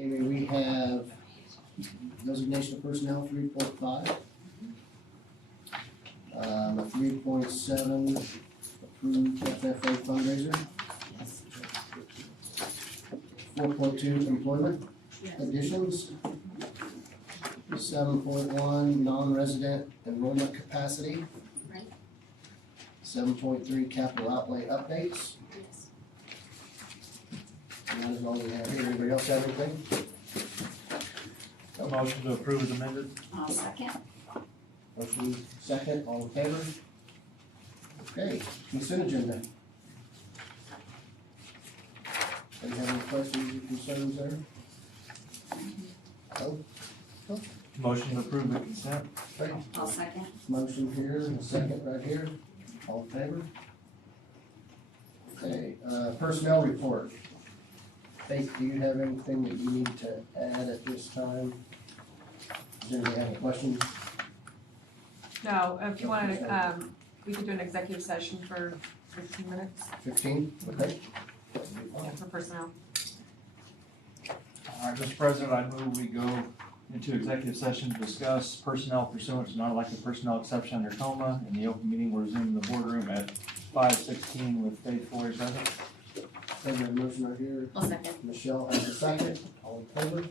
Amy, we have resignation of personnel, 3.5. A 3.7 approved FFA fundraiser. 4.2 employment additions. 7.1 non-resident enrollment capacity. Right. 7.3 capital outlay updates. Yes. And that is all we have here. Anybody else have anything? A motion to approve is amended. I'll second. Motion second, all in favor? Okay, consent agenda. Anybody have any questions or concerns there? No? Motion to approve the consent. Okay, I'll second. motion here, and a second right here, all in favor? Okay, personnel report. Faith, do you have anything that you need to add at this time? Does anybody have any questions? No, if you wanted, we could do an executive session for 15 minutes 15, okay. for personnel. All right, Mr. President, I move we go into executive session to discuss personnel pursuant to non-elected personnel exception under coma, and the open meeting will resume in the boardroom at 5:16 with Faith Floyd present. Okay, we have a motion right here. I'll second. Michelle has a second, all in favor?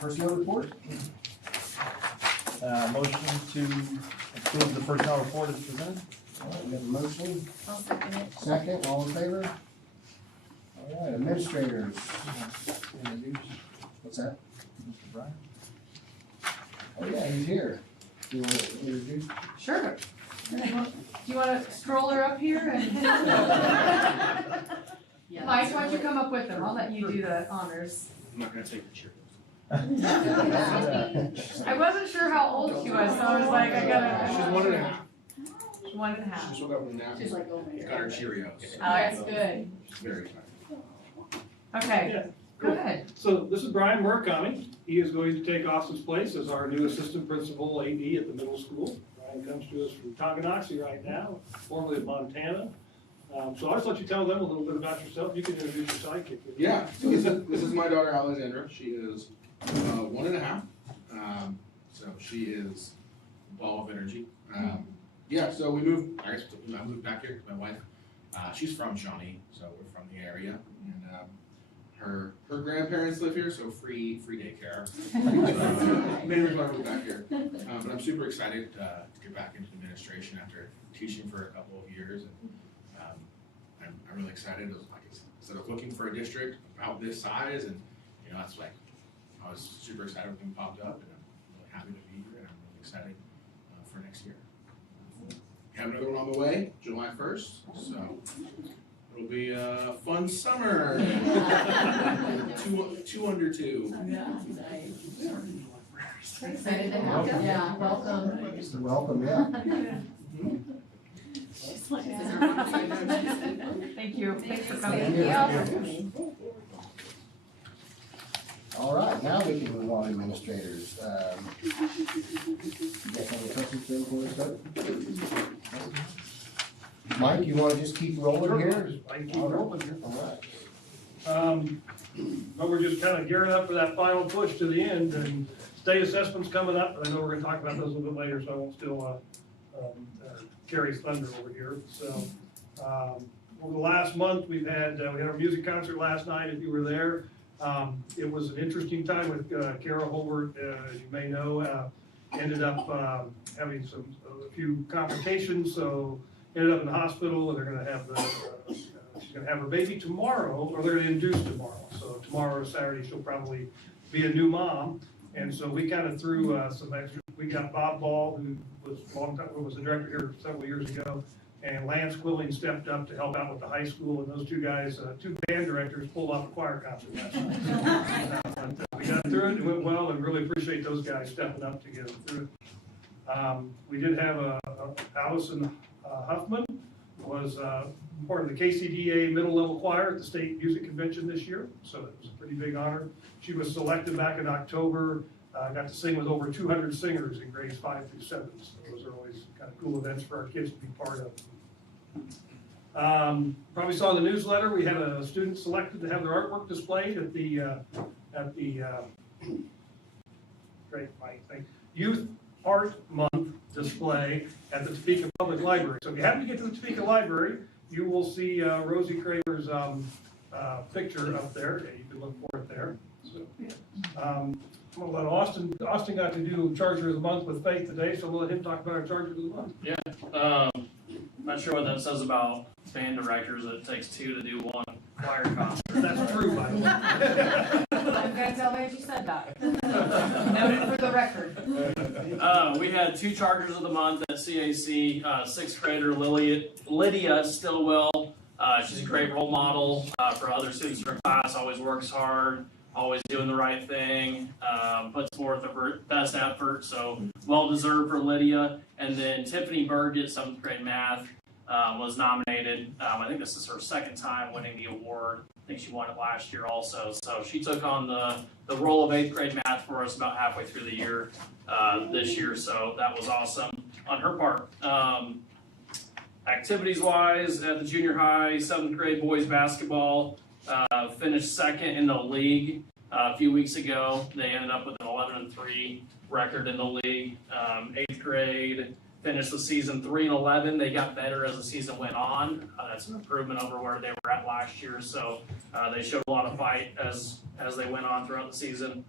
Personnel report? Motion to approve the personnel report as presented. All right, we have a motion. I'll second it. Second, all in favor? All right, administrators. Introduce What's that? Mr. Brian. Oh, yeah, he's here. Do you want to introduce? Sure. Do you want a stroller up here and? Yeah, Mike, why don't you come up with them? I'll let you do the honors. I'm not gonna take the chair. I wasn't sure how old she was, so I was like, I gotta. She's 1.5. 1.5. She's woke up from a nap. She's like, oh my Got her Cheerios. Oh, that's good. She's very excited. Okay, Yeah, go ahead. so this is Brian Murakami. He is going to take Austin's place as our new assistant principal AD at the middle school. Brian comes to us from Tonganoxie right now, formerly of Montana. So I'll just let you tell them a little bit about yourself. You can introduce your sidekick. Yeah, so this is my daughter Alexandra. She is 1.5. So she is a ball of energy. Yeah, so we moved, I moved back here with my wife. She's from Shawnee, so we're from the area. And her grandparents live here, so free daycare. Main reason why I moved back here. But I'm super excited to get back into administration after teaching for a couple of years. And I'm really excited. Instead of looking for a district about this size, and that's like, I was super excited when it popped up, and I'm really happy to be here, and I'm really excited for next year. We have another one on the way, July 1st, so it'll be a fun summer. two under two. Yeah, nice. Excited to have you. Yeah, welcome. Welcome, yeah. Thank you. Thanks for coming. Thank you. Yeah. All right, now we can move on to administrators. You guys have any questions for us, sir? Mike, you want to just keep rolling here? I can keep rolling here. All right. But we're just kind of gearing up for that final push to the end, and state assessment's coming up, and I know we're gonna talk about those a little bit later, so I won't steal Carrie's thunder over here. So, over the last month, we had our music concert last night, if you were there. It was an interesting time with Kara Holbert, as you may know, ended up having a few complications, so ended up in the hospital, and they're gonna have she's gonna have her baby tomorrow, or they're gonna induce tomorrow. So tomorrow, Saturday, she'll probably be a new mom. And so we kind of threw some extra, we got Bob Ball, who was the director here several years ago, and Lance Quilling stepped up to help out with the high school, and those two guys, two band directors, pulled off a choir concert last night. But we got through it, it went well, and really appreciate those guys stepping up to get it through it. We did have Allison Huffman was part of the KCDA middle level choir at the state music convention this year, so it was a pretty big honor. She was selected back in October, got to sing with over 200 singers in grades 5 through 7, so those are always kind of cool events for our kids to be part of. Probably saw the newsletter, we had a student selected to have their artwork displayed at the great thing, Youth Art Month display at the Topeka Public Library. So if you happen to get to the Topeka Library, you will see Rosie Kramer's picture up there. Yeah, you can look for it there. So, I'm gonna let Austin got to do Charger of the Month with Faith today, so we'll let him talk about our Charger of the Month. Yeah, not sure what that says about band directors, that it takes two to do one choir concert. That's true, by the way. I'm glad that you said that. Noted for the record. We had two Chargers of the Month at CAC, 6th grader Lydia Stillwell. She's a great role model for other students in her class, always works hard, always doing the right thing, puts forth her best effort, so well-deserved for Lydia. And then Tiffany Burgett, 7th grade math, was nominated. I think this is her second time winning the award. I think she won it last year also. So she took on the role of 8th grade math for us about halfway through the year this year, so that was awesome on her part. Activities-wise, at the junior high, 7th grade boys basketball finished second in the league a few weeks ago. They ended up with an 11-3 record in the league. 8th grade finished the season 3-11. They got better as the season went on. That's an improvement over where they were at last year. So they showed a lot of fight as they went on throughout the season.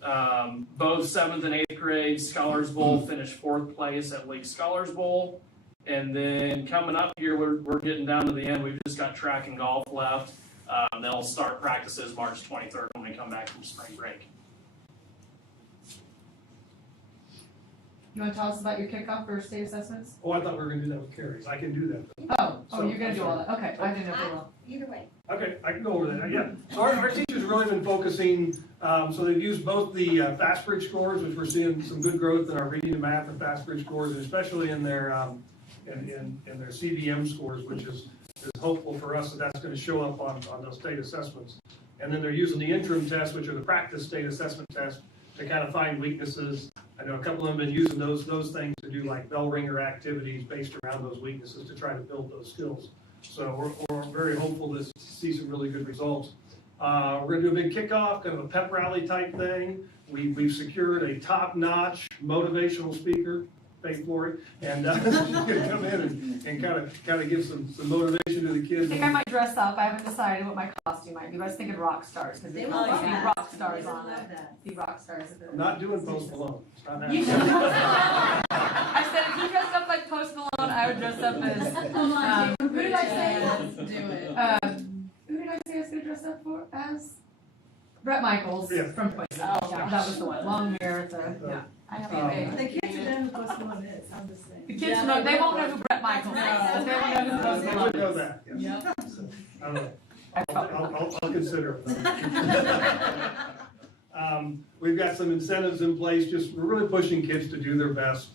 Both 7th and 8th grade Scholars Bowl finished 4th place at League Scholars Bowl. And then coming up here, we're getting down to the end. We've just got track and golf left. They'll start practices March 23rd when we come back from spring break. You wanna tell us about your kickoff for state assessments? Oh, I thought we were gonna do that with Carrie. I can do that. Oh, you're gonna do all that, okay, I didn't know if you will. Either way. Okay, I can go over that, yeah. So our teachers have really been focusing, so they've used both the fast bridge scores, which we're seeing some good growth in our reading and math and fast bridge scores, and especially in their in their CBM scores, which is hopeful for us that that's gonna show up on those state assessments. And then they're using the interim tests, which are the practice state assessment tests, to kind of find weaknesses. I know a couple of them have been using those things to do like bell ringer activities based around those weaknesses to try to build those skills. So we're very hopeful to see some really good results. We're gonna do a big kickoff, kind of a pep rally type thing. We've secured a top-notch motivational speaker, paid for it, and she's gonna come in and kind of give some motivation to the I kids. think I might dress up, I haven't decided what my costume might be, but I was thinking rock stars, because They there's will always love be that. rock stars They will on love it. that. Be rock stars. I'm not doing Post Malone. It's not You happening. I said if you dressed up like Post Malone, I would dress up as, who did I say? Do it. Who did I say I was gonna dress up for as? Brett Michaels Yeah. from Poison. Yeah, that was the one. Long hair at the, yeah. I have a The kids who know who Post Malone is, I'm just saying. The kids know, they won't know who Brett Michaels is, but they won't know who Post They Malone would know is. that, yes. Yep. I don't know. I probably- I'll consider it. We've got some incentives in place, just, we're really pushing kids to do their best.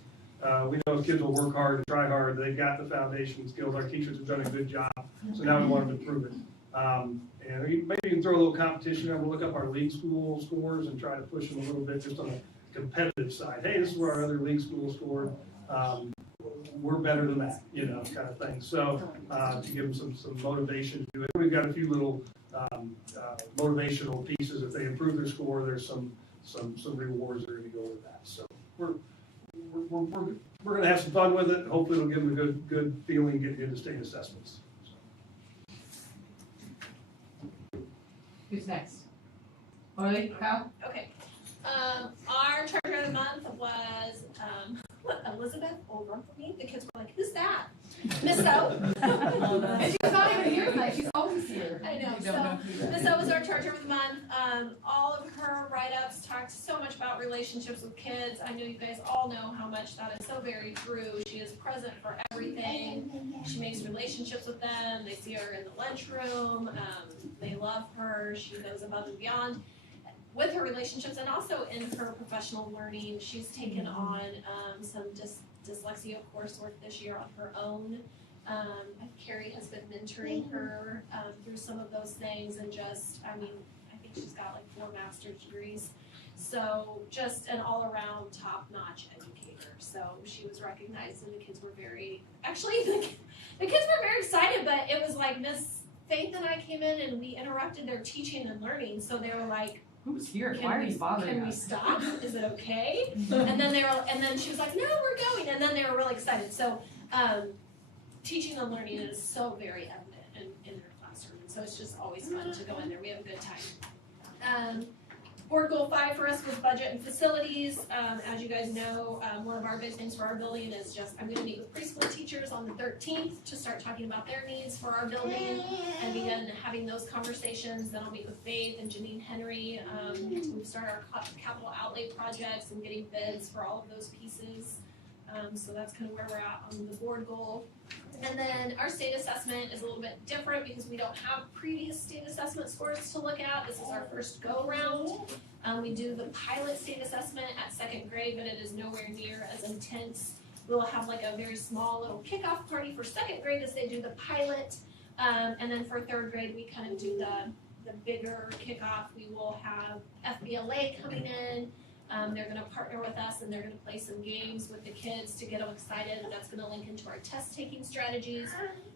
We know kids will work hard and try hard, they've got the foundation skills, our teachers have done a good job, so now we want them to prove it. And maybe you can throw a little competition, and we'll look up our league school scores and try to push them a little bit just on the competitive side. Hey, this is where our other league school scored. We're better than that, kind of thing. So, to give them some motivation to do it. We've got a few little, motivational pieces. If they improve their score, there's some rewards that are gonna go with that. So, we're gonna have some fun with it. Hopefully it'll give them a good feeling getting into state assessments. Who's next? Orly, Kyle? Okay. Our charger of the month was Elizabeth over for me. The kids were like, "Who's that?" Miss O. And she's not even here tonight, she's always here. I know. You don't know who that Miss is. O was our charger of the month. All of her write-ups talked so much about relationships with kids. I know you guys all know how much that is so very true. She is present for everything. She makes relationships with them. They see her in the lunchroom. They love her. She goes above and beyond with her relationships and also in her professional learning. She's taken on some dyslexia coursework this year on her own. Carrie has been mentoring her through some of those things, and I think she's got like 4 master's degrees. So just an all-around top-notch educator. So she was recognized, and the kids were the kids were very excited, but it was like Miss Faith and I came in and we interrupted their teaching and learning. So they were like, Who's here? Why are you bothering can we us? stop? Is it okay? And then she was like, no, we're going. And then they were really excited. So teaching and learning is so very evident in their classroom. And so it's just always fun to go in there. We have a good time. Board goal 5 for us was budget and facilities. As you guys know, one of our big things for our building is I'm going to meet with preschool teachers on the 13th to start talking about their needs for our building and begin having those conversations. Then I'll meet with Faith and Janine Henry. We've started our capital outlay projects and getting bids for all of those pieces. So that's kind of where we're at on the board goal. And then our state assessment is a little bit different because we don't have previous state assessment scores to look at. This is our first go round. We do the pilot state assessment at 2nd grade, but it is nowhere near as intense. We'll have like a very small little kickoff party for 2nd grade as they do the pilot. And then for 3rd grade, we kind of do the bigger kickoff. We will have FBLA coming in. They're going to partner with us and they're going to play some games with the kids to get them excited, and that's going to link into our test-taking strategies.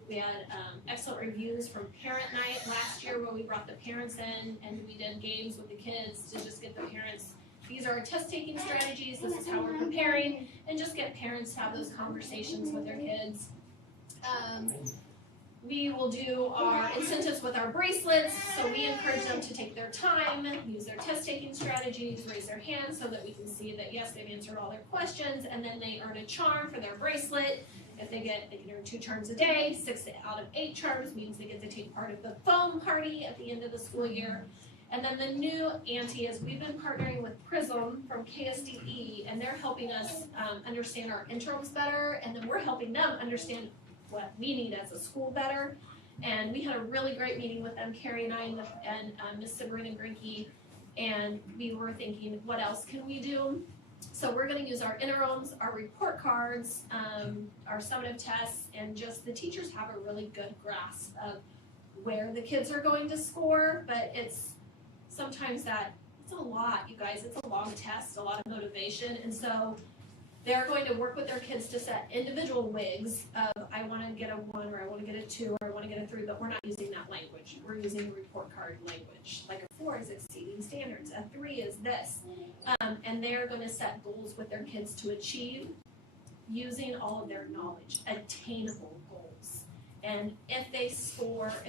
We had excellent reviews from Parent Night last year where we brought the parents in and we did games with the kids to just get the parents, these are our test-taking strategies, this is how we're preparing, and just get parents to have those conversations with their kids. we will do our incentives with our bracelets, so we encourage them to take their time, use their test-taking strategies, raise their hands so that we can see that, yes, they've answered all their questions, and then they earn a charm for their bracelet. If they can earn 2 charms a day. 6 out of 8 charms means they get to take part of the foam party at the end of the school year. And then the new ante is we've been partnering with Prism from KSDE, and they're helping us understand our interims better, and then we're helping them understand what we need as a school better. And we had a really great meeting with them, Carrie and I and Miss Sabrina Grinke, and we were thinking, what else can we do? So we're going to use our interims, our report cards, our summative tests, and just the teachers have a really good grasp of where the kids are going to score, but it's sometimes it's a lot, you guys. It's a long test, a lot of motivation, and so they're going to work with their kids to set individual wigs of I want to get a 1 or I want to get a 2 or I want to get a 3, but we're not using that language. We're using the report card language. Like a 4 is exceeding standards, a 3 is this. And they're going to set goals with their kids to achieve using all of their knowledge, attainable goals. And if they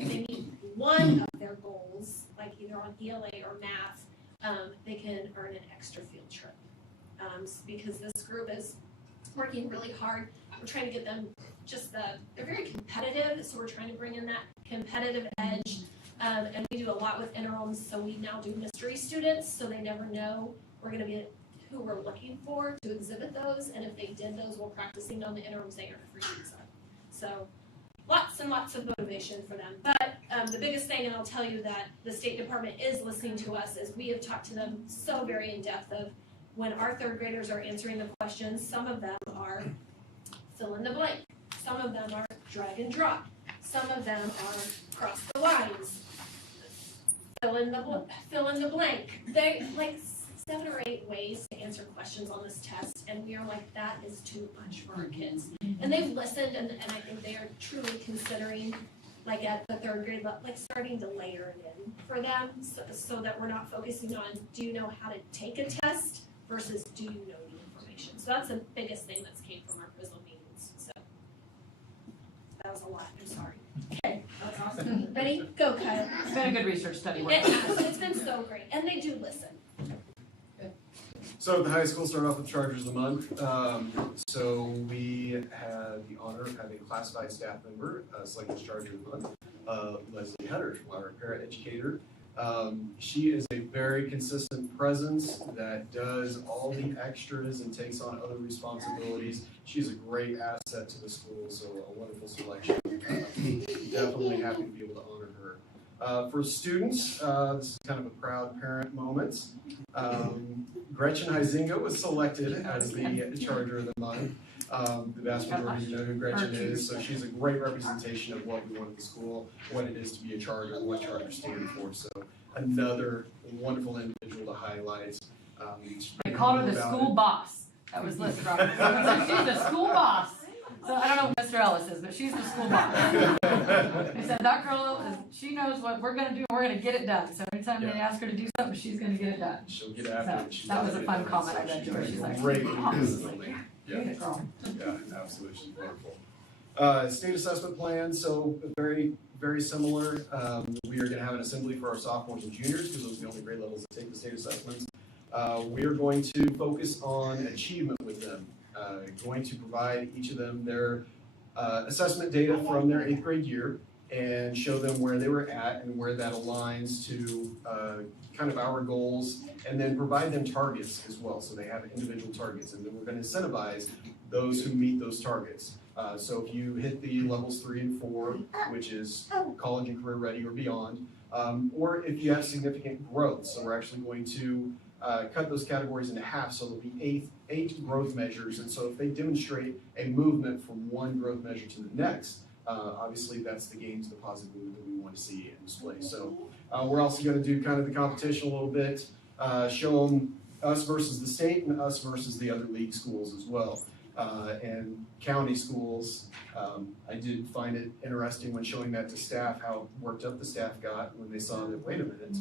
meet one of their goals, like either on ELA or math, they can earn an extra field trip. Because this group is working really hard. We're trying to get them they're very competitive, so we're trying to bring in that competitive edge. And we do a lot with interims, so we now do mystery students, so they never know we're going to be who we're looking for to exhibit those, and if they did those while practicing on the interims, they earn a free visa. So lots and lots of motivation for them. But the biggest thing, and I'll tell you that the State Department is listening to us, is we have talked to them so very in depth of when our 3rd graders are answering the questions, some of them are fill in the blank. Some of them are drag and drop. Some of them are cross the lines. Fill in the blank. They like 7 or 8 ways to answer questions on this test, and we are like, that is too much for our kids. And they've listened, and I think they are truly considering, like at the 3rd grade level, like starting to layer it in for them, so that we're not focusing on do you know how to take a test versus do you know the information. So that's the biggest thing that's came from our Prism meetings. So that was a lot. I'm sorry. Okay, that's awesome. Ready? Go, Kyle. It's been a good research study. It has. It's been so great, and they do listen. So at the high school, start off with Chargers of the Month. So we had the honor of having a classified staff member selected as Charger of the Month, Leslie Hutter, our paraeducator. She is a very consistent presence that does all the extras and takes on other responsibilities. She's a great asset to the school, so a wonderful selection. Definitely happy to be able to honor her. For students, this is kind of a proud parent moment. Gretchen Huizinga was selected as the Charger of the Month. The vast majority of you know who Gretchen is, so she's a great representation of what we want at the school, what it is to be a charter, what charters stand for. So another wonderful individual to highlight. They called her the school boss. That was listed on her. She's the school boss. So I don't know what Mr. Ellis is, but she's the school boss. They said that girl, she knows what we're going to do, and we're going to get it done. So anytime they ask her to do something, she's going to get it done. She'll get after it. That was a fun comment I read to her. She's like, great. Yeah, absolutely. She's wonderful. State assessment plan, so very, very similar. We are going to have an assembly for our sophomores and juniors because those are the only grade levels that take the state assessments. We are going to focus on achievement with them. Going to provide each of them their assessment data from their 8th grade year and show them where they were at and where that aligns to kind of our goals, and then provide them targets as well, so they have individual targets, and then we're going to incentivize those who meet those targets. So if you hit the levels 3 and 4, which is college and career ready or beyond, or if you have significant growth, so we're actually going to cut those categories into half, so there'll be eight growth measures, and so if they demonstrate a movement from one growth measure to the next, obviously that's the gains, the positive movement that we want to see in display. So we're also going to do kind of the competition a little bit, show them us versus the state and us versus the other league schools as well. And county schools, I did find it interesting when showing that to staff, how worked up the staff got when they saw that, wait a minute,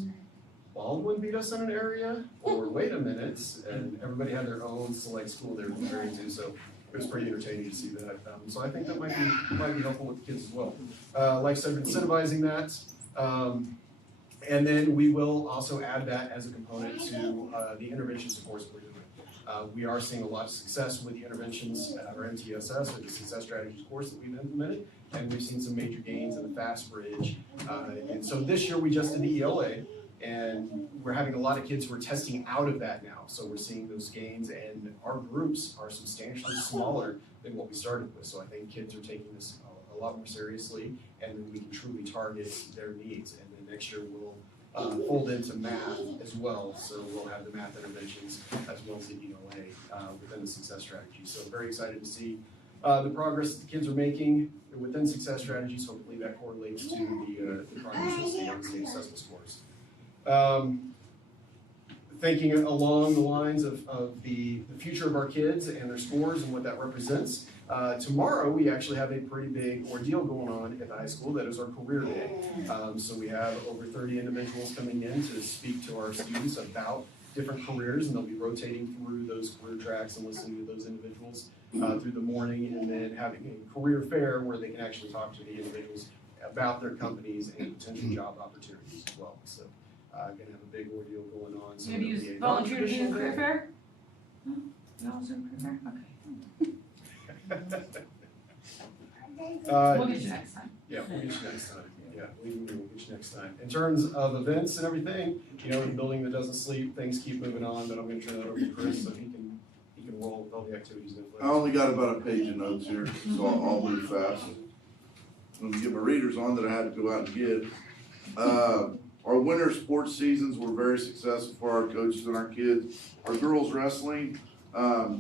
Baldwin beat us in an area, or wait a minute, and everybody had their own select school they were comparing to, so it was pretty entertaining to see that. So I think that might be helpful with the kids as well. Like I said, incentivizing that. And then we will also add that as a component to the intervention supports that we're doing. We are seeing a lot of success with the interventions, or MTSS, or the success strategies course that we've implemented, and we've seen some major gains in the fast bridge. And so this year we just did the ELA, and we're having a lot of kids who are testing out of that now. So we're seeing those gains, and our groups are substantially smaller than what we started with. So I think kids are taking this a lot more seriously, and then we can truly target their needs. And then next year we'll fold into math as well, so we'll have the math interventions as well as the ELA within the success strategy. So very excited to see the progress that the kids are making within success strategies. Hopefully that correlates to the progress we'll see on state assessment scores. Thinking along the lines of the future of our kids and their scores and what that represents, tomorrow we actually have a pretty big ordeal going on at the high school. That is our career day. So we have over 30 individuals coming in to speak to our students about different careers, and they'll be rotating through those career tracks and listening to those individuals through the morning, and then having a career fair where they can actually talk to the individuals about their companies and potential job opportunities as well. So gonna have a big ordeal going on. So Maybe you volunteer to be in career fair? No? You also in career fair? Okay. We'll get you next time. Yeah, we'll get you next time. Yeah, we'll get you next time. In terms of events and everything, you know, the building that doesn't sleep, things keep moving on, but I'm gonna turn that over to Chris so he can roll with all the activities in place. I only got about a page of notes here, so I'll move fast. I'm gonna get my readers on that I had to go out and get. Our winter sports seasons were very successful for our coaches and our kids. Our girls wrestling,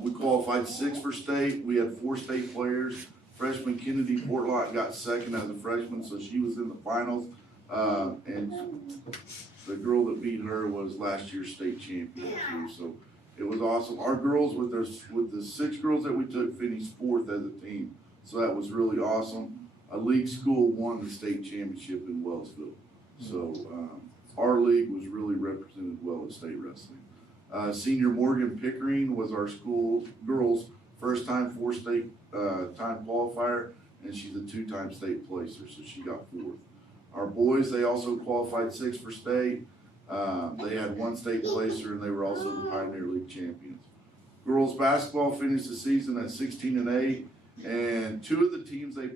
we qualified 6 for state. We had 4 state players. Freshman Kennedy Portlock got second as a freshman, so she was in the finals. And the girl that beat her was last year's state champion too. So it was awesome. Our girls with the 6 girls that we took finished 4th as a team. So that was really awesome. A league school won the state championship in Wellsville. So our league was really represented well at state wrestling. Senior Morgan Pickering was our school girls' first time 4-state time qualifier, and she's a 2-time state placer, so she got 4th. Our boys, they also qualified 6 for state. They had 1 state placer, and they were also the Pioneer League champions. Girls basketball finished the season at 16-8, and 2 of the teams they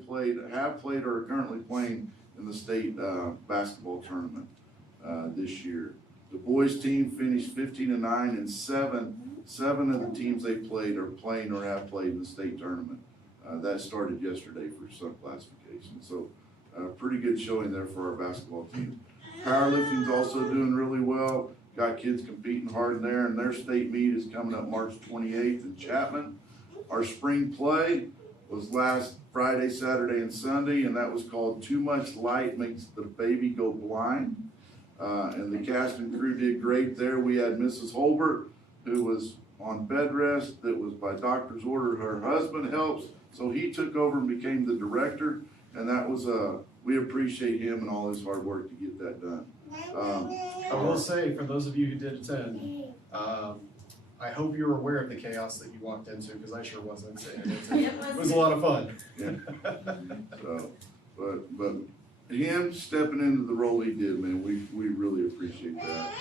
have played or are currently playing in the state basketball tournament this year. The boys team finished 15-9, and 7 of the teams they played are playing or have played in the state tournament. That started yesterday for some classification. So pretty good showing there for our basketball team. Powerlifting's also doing really well. Got kids competing hard in there, and their state meet is coming up March 28th in Chapman. Our spring play was last Friday, Saturday, and Sunday, and that was called Too Much Light Makes the Baby Go Blind. And the cast and crew did great there. We had Mrs. Holbert, who was on bed rest, that was by doctor's order. Her husband helps, so he took over and became the director, and that was, we appreciate him and all his hard work to get that done. I will say, for those of you who did attend, I hope you were aware of the chaos that you walked into, because I sure wasn't. It was a lot of fun. Yeah. So, but him stepping into the role he did, man, we really appreciate that.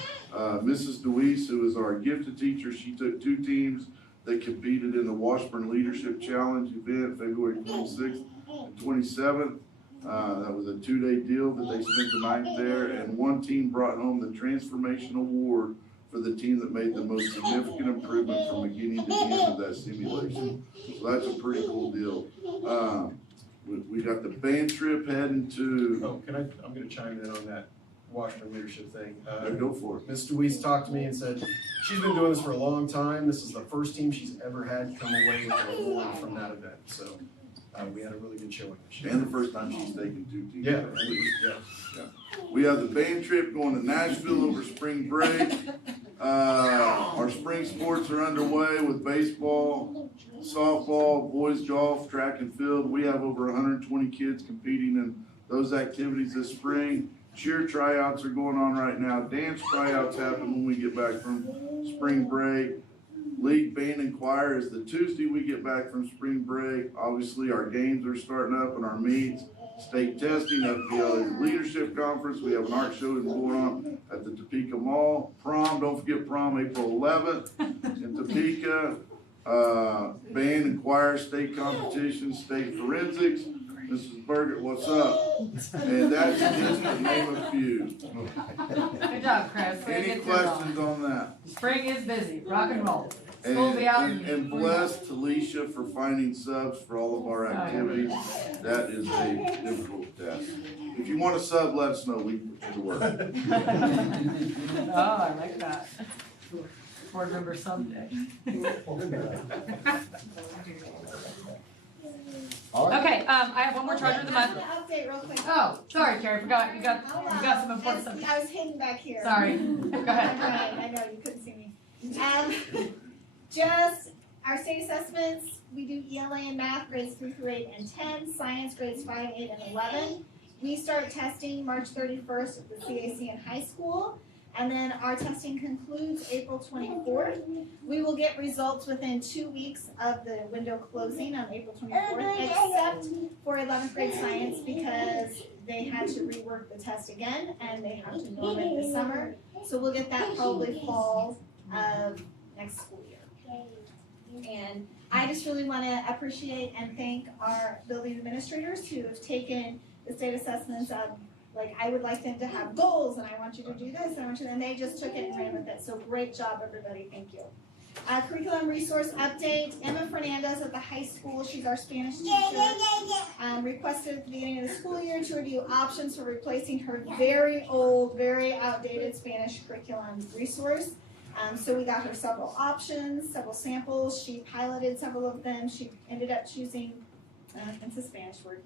Mrs. DeWeese, who is our gifted teacher, she took 2 teams that competed in the Washburn Leadership Challenge event, February 26th and 27th. That was a 2-day deal that they spent the night there, and 1 team brought home the Transformation Award for the team that made the most significant improvement from beginning to end of that simulation. So that's a pretty cool deal. We got the band trip heading to. Oh, I'm going to chime in on that Washburn leadership thing. Go for it. Ms. DeWeese talked to me and said she's been doing this for a long time. This is the first team she's ever had come away with an award from that event. So we had a really good showing. And the first time she's taken 2 teams. Yeah. We have the band trip going to Nashville over spring break. Our spring sports are underway with baseball, softball, boys golf, track and field. We have over 120 kids competing in those activities this spring. Cheer tryouts are going on right now. Dance tryouts happen when we get back from spring break. League band and choir is the Tuesday we get back from spring break. Obviously, our games are starting up and our meets. State testing at the leadership conference. We have an art show going on at the Topeka Mall. Prom, don't forget prom, April 11th in Topeka. Band and choir state competition, state forensics. Mrs. Burgett, what's up? And that's just to name a few. Good job, Chris. Way to Any get through it all. questions on that? Spring is busy, rock and roll. School will be out. And bless Talisha for finding subs for all of our activities. That is a difficult task. If you want a sub, let us know. We can put you to work. Oh, I like that. Board member someday. All right. Okay, I have one more charge of the month. I have an update real quick. Oh, sorry, Carrie, forgot, you got some important stuff. I was hidden back here. Sorry, go ahead. Right, I know, you couldn't see me. Just our state assessments, we do ELA and math, grades 3 through 8 and 10, science, grades 5, 8, and 11. We start testing March 31st at the CAC in high school. And then our testing concludes April 24th. We will get results within 2 weeks of the window closing on April 24th, except for 11th grade science because they had to rework the test again and they have to norm it this summer. So we'll get that probably fall of next school year. And I just really want to appreciate and thank our building administrators who have taken the state assessments of, like, I would like them to have goals, and I want you to do this, and I want you, and they just took it and ran with it. So great job, everybody. Thank you. Curriculum resource update. Emma Fernandez at the high school, she's our Spanish teacher, requested at the beginning of the school year to review options for replacing her very old, very outdated Spanish curriculum resource. So we got her several options, several samples. She piloted several of them. She ended up choosing, it's a Spanish word,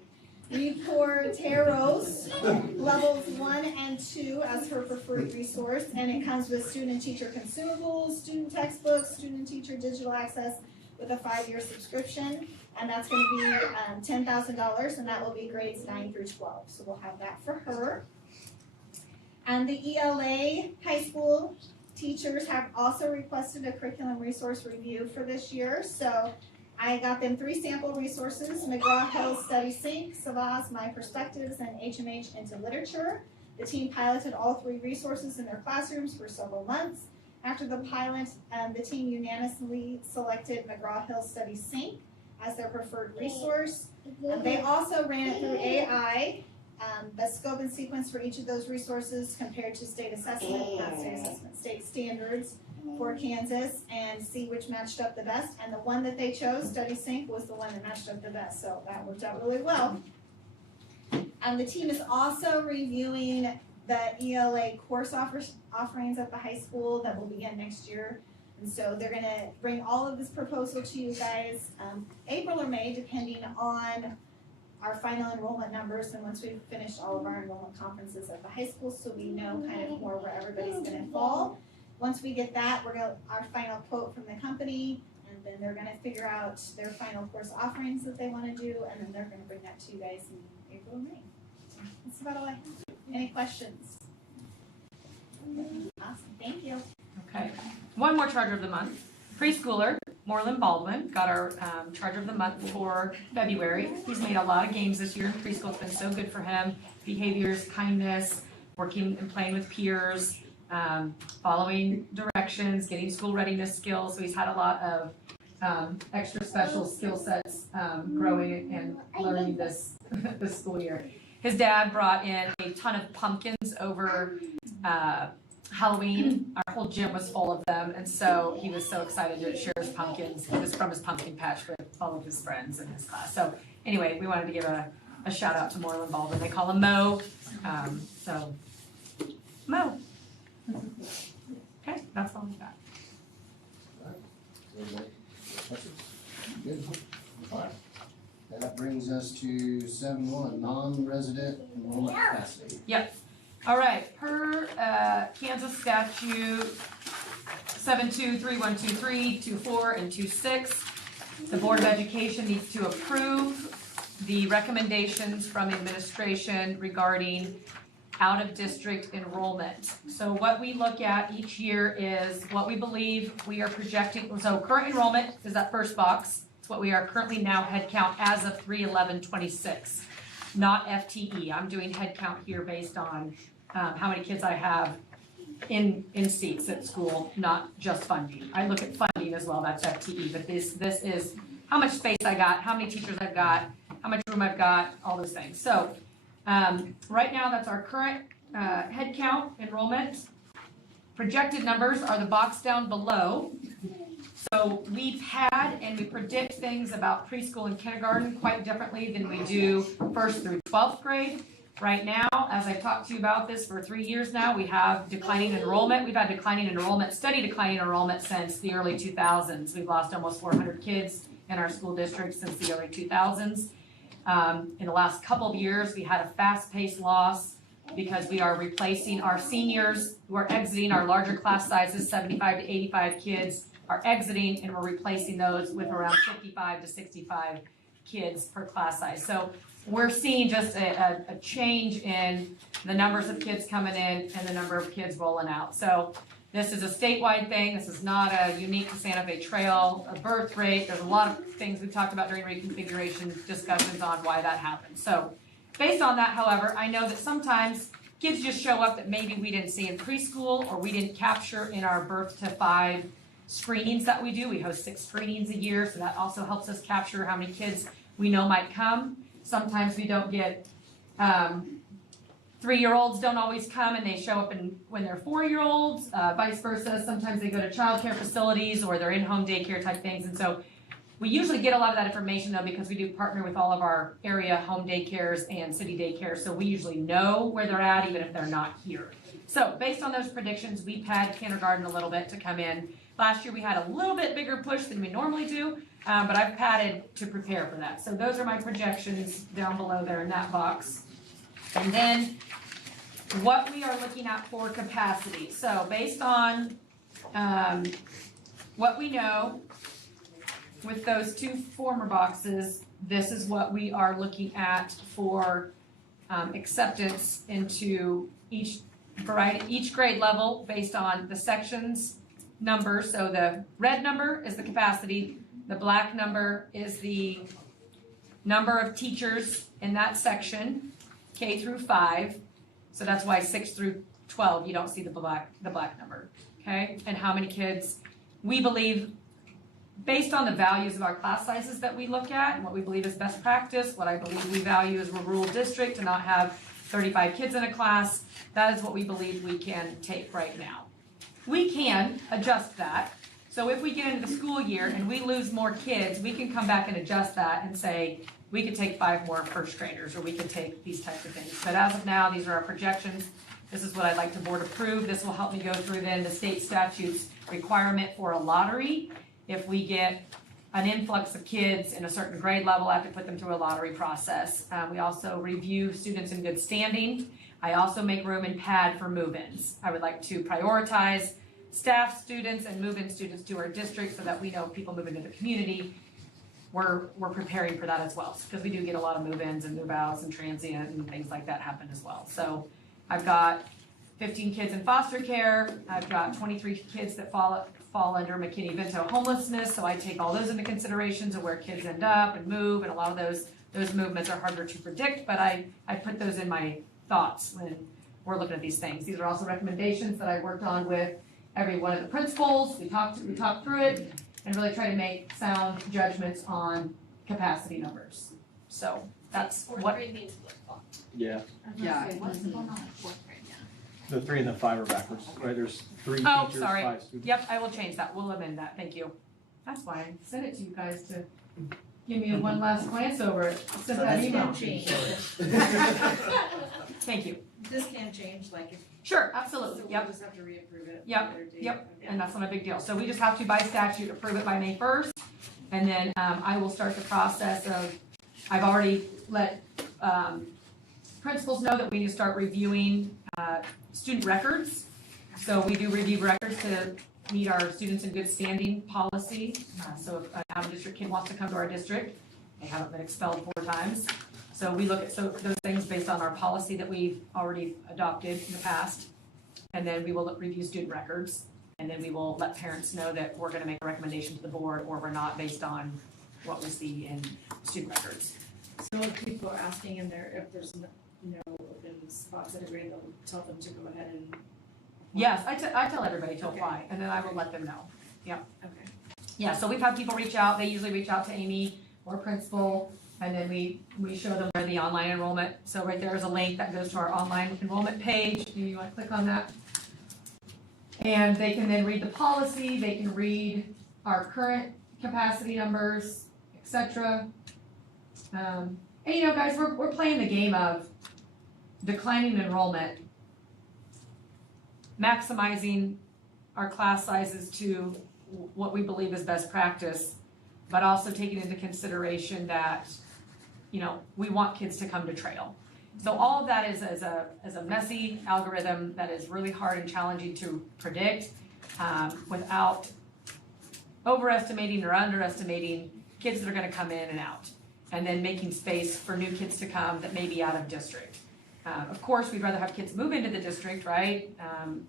Reporteros, levels 1 and 2 as her preferred resource, and it comes with student and teacher consumables, student textbooks, student and teacher digital access with a 5-year subscription, and that's going to be $10,000, and that will be grades 9 through 12. So we'll have that for her. And the ELA high school teachers have also requested a curriculum resource review for this year, so I got them 3 sample resources: McGraw-Hill Study Sync, Savas My Perspectives, and HMH Into Literature. The team piloted all 3 resources in their classrooms for several months. After the pilot, the team unanimously selected McGraw-Hill Study Sync as their preferred resource. They also ran it through AI, the scope and sequence for each of those resources compared to state assessment, not state assessment, state standards for Kansas, and see which matched up the best. And the one that they chose, Study Sync, was the one that matched up the best. So that worked out really well. And the team is also reviewing the ELA course offerings at the high school that will begin next year. And so they're gonna bring all of this proposal to you guys April or May, depending on our final enrollment numbers, and once we've finished all of our enrollment conferences at the high school, so we know kind of more where everybody's gonna fall. Once we get that, our final quote from the company, and then they're gonna figure out their final course offerings that they wanna do, and then they're gonna bring that to you guys in April or May. So that's about all I have. Any questions? Awesome, thank you. Okay, one more charge of the month. Preschooler, Moreland Baldwin, got our charge of the month for February. He's made a lot of games this year in preschool. It's been so good for him. Behaviors, kindness, working and playing with peers, following directions, getting school readiness skills. So he's had a lot of extra special skill sets growing and learning this school year. His dad brought in a ton of pumpkins over Halloween. Our whole gym was full of them, and so he was so excited to share his pumpkins. It was from his pumpkin patch with all of his friends in his class. So anyway, we wanted to give a shout out to Moreland Baldwin. They call him Mo. So Mo. Okay, that's all we got. Good. All right. That brings us to 7.1, non-resident enrollment capacity. Yep. All right, per Kansas statute 7231232, 24, and 26, the Board of Education needs to approve the recommendations from administration regarding out-of-district enrollment. So what we look at each year is what we believe we are projecting. So current enrollment is that first box. It's what we are currently now head count as of 3/11/26, not FTE. I'm doing head count here based on how many kids I have in seats at school, not just funding. I look at funding as well, that's FTE, but this is how much space I got, how many teachers I've got, how much room I've got, all those things. So right now, that's our current head count enrollment. Projected numbers are the box down below. So we pad and we predict things about preschool and kindergarten quite differently than we do 1st through 12th grade. Right now, as I've talked to you about this for 3 years now, we have declining enrollment. We've had declining enrollment, steady declining enrollment since the early 2000s. We've lost almost 400 kids in our school district since the early 2000s. In the last couple of years, we had a fast-paced loss because we are replacing our seniors who are exiting. Our larger class sizes, 75 to 85 kids, are exiting, and we're replacing those with around 55 to 65 kids per class size. So we're seeing just a change in the numbers of kids coming in and the number of kids rolling out. So this is a statewide thing. This is not a unique to Santa Fe Trail, a birth rate. There's a lot of things we've talked about during reconfiguration discussions on why that happens. So based on that, however, I know that sometimes kids just show up that maybe we didn't see in preschool or we didn't capture in our birth to 5 screenings that we do. We host 6 screenings a year, so that also helps us capture how many kids we know might come. Sometimes we don't get 3-year-olds don't always come and they show up when they're 4-year-olds, vice versa. Sometimes they go to child care facilities or they're in-home daycare type things. And so we usually get a lot of that information though because we do partner with all of our area home daycares and city daycares. So we usually know where they're at even if they're not here. So based on those predictions, we pad kindergarten a little bit to come in. Last year we had a little bit bigger push than we normally do, but I've padded to prepare for that. So those are my projections down below there in that box. And then what we are looking at for capacity. So based on what we know with those 2 former boxes, this is what we are looking at for acceptance into each grade level based on the sections number. So the red number is the capacity, the black number is the number of teachers in that section, K through 5. So that's why 6 through 12, you don't see the black number, okay? And how many kids we believe, based on the values of our class sizes that we look at and what we believe is best practice, what I believe we value as a rural district to not have 35 kids in a class, that is what we believe we can take right now. We can adjust that. So if we get into the school year and we lose more kids, we can come back and adjust that and say, we could take 5 more first graders, or we could take these types of things. But as of now, these are our projections. This is what I'd like the board approve. This will help me go through then the state statute's requirement for a lottery. If we get an influx of kids in a certain grade level, I have to put them through a lottery process. We also review students in good standing. I also make room and pad for move-ins. I would like to prioritize staff students and move-in students to our district so that we know people move into the community. We're preparing for that as well, because we do get a lot of move-ins and move-outs and transient and things like that happen as well. So I've got 15 kids in foster care. I've got 23 kids that fall under McKinney-Vento homelessness, so I take all those into considerations of where kids end up and move, and a lot of those movements are harder to predict, but I put those in my thoughts when we're looking at these things. These are also recommendations that I worked on with every one of the principals. We talked through it and really try to make sound judgments on capacity numbers. So that's Fourth what. grade means flip-flop. Yeah, Yeah. What's going on in 4th grade now? the 3 and the 5 are backwards, right? There's 3 Oh, teachers, sorry. 5 students. Yep, I will change that. We'll amend that. Thank you. That's why I sent it to you guys to give me one last glance over it. Sent that email. Thank you. This can change, like if. Sure, absolutely. So Yep. we'll just have to reapprove it. Yep, another date. yep. Okay. And that's not a big deal. So we just have to, by statute, approve it by May 1st. And then I will start the process of, I've already let principals know that we need to start reviewing student records. So we do review records to meet our students in good standing policy. So if an out-of-district kid wants to come to our district, they haven't been expelled 4 times, So we look at those things based on our policy that we've already adopted in the past. And then we will review student records. And then we will let parents know that we're gonna make a recommendation to the board or we're not based on what we see in student records. So if people are asking in there if there's no open spots at a grade, they'll tell them to go ahead and. Yes, I tell everybody to apply and then I will let them know. Okay. Yeah, so we've had people reach out, they usually reach out to Amy or principal, and then we show them where the online enrollment, so right there is a link that goes to our online enrollment page, do you wanna click on that? And they can then read the policy, they can read our current capacity numbers, et cetera. And guys, we're playing the game of declining enrollment, maximizing our class sizes to what we believe is best practice, but also taking into consideration that, we want kids to come to trail. So all of that is as a messy algorithm that is really hard and challenging to predict without overestimating or underestimating kids that are gonna come in and out, and then making space for new kids to come that may be out of district. Of course, we'd rather have kids move into the district, right?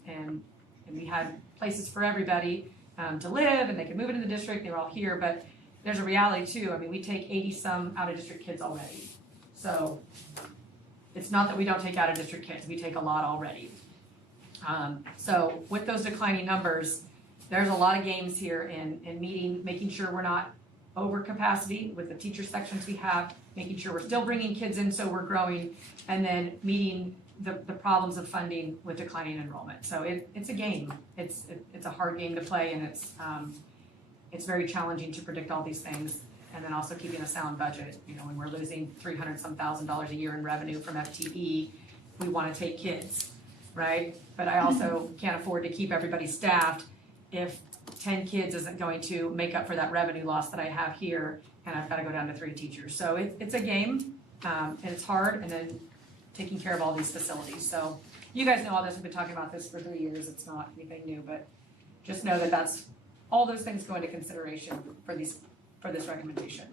And we had places for everybody to live, and they could move into the district, they were all here, but there's a reality too. I mean, we take 80-some out-of-district kids already. So it's not that we don't take out-of-district kids, we take a lot already. So with those declining numbers, there's a lot of games here in making sure we're not over capacity with the teacher sections we have, making sure we're still bringing kids in so we're growing, and then meeting the problems of funding with declining enrollment. So it's a game. It's a hard game to play, and it's very challenging to predict all these things, and then also keeping a sound budget. When we're losing $300-some thousand a year in revenue from FTE, we want to take kids, right? But I also can't afford to keep everybody staffed if 10 kids isn't going to make up for that revenue loss that I have here, and I've got to go down to 3 teachers. So it's a game, and it's hard, and then taking care of all these facilities. So you guys know all this, we've been talking about this for 3 years, it's not anything new, but just know that that's, all those things go into consideration for this recommendation.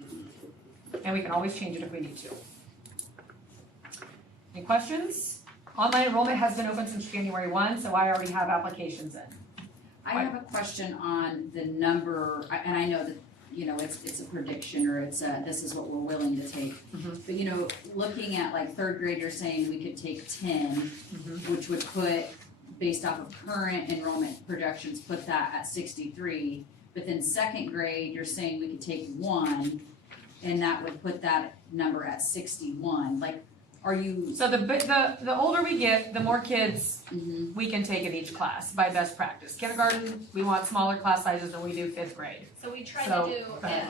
And we can always change it if we need to. Any questions? Online enrollment has been open since January 1, so I already have applications in. I have a question on the number, and I know that, it's a prediction, or this is what we're willing to take. But, looking at like 3rd grade, you're saying we could take 10, which would put, based off of current enrollment projections, put that at 63. But then 2nd grade, you're saying we could take 1, and that would put that number at 61. Like, are you? So the older we get, the more kids we can take in each class by best practice. Kindergarten, we want smaller class sizes than we do 5th grade. So we try to do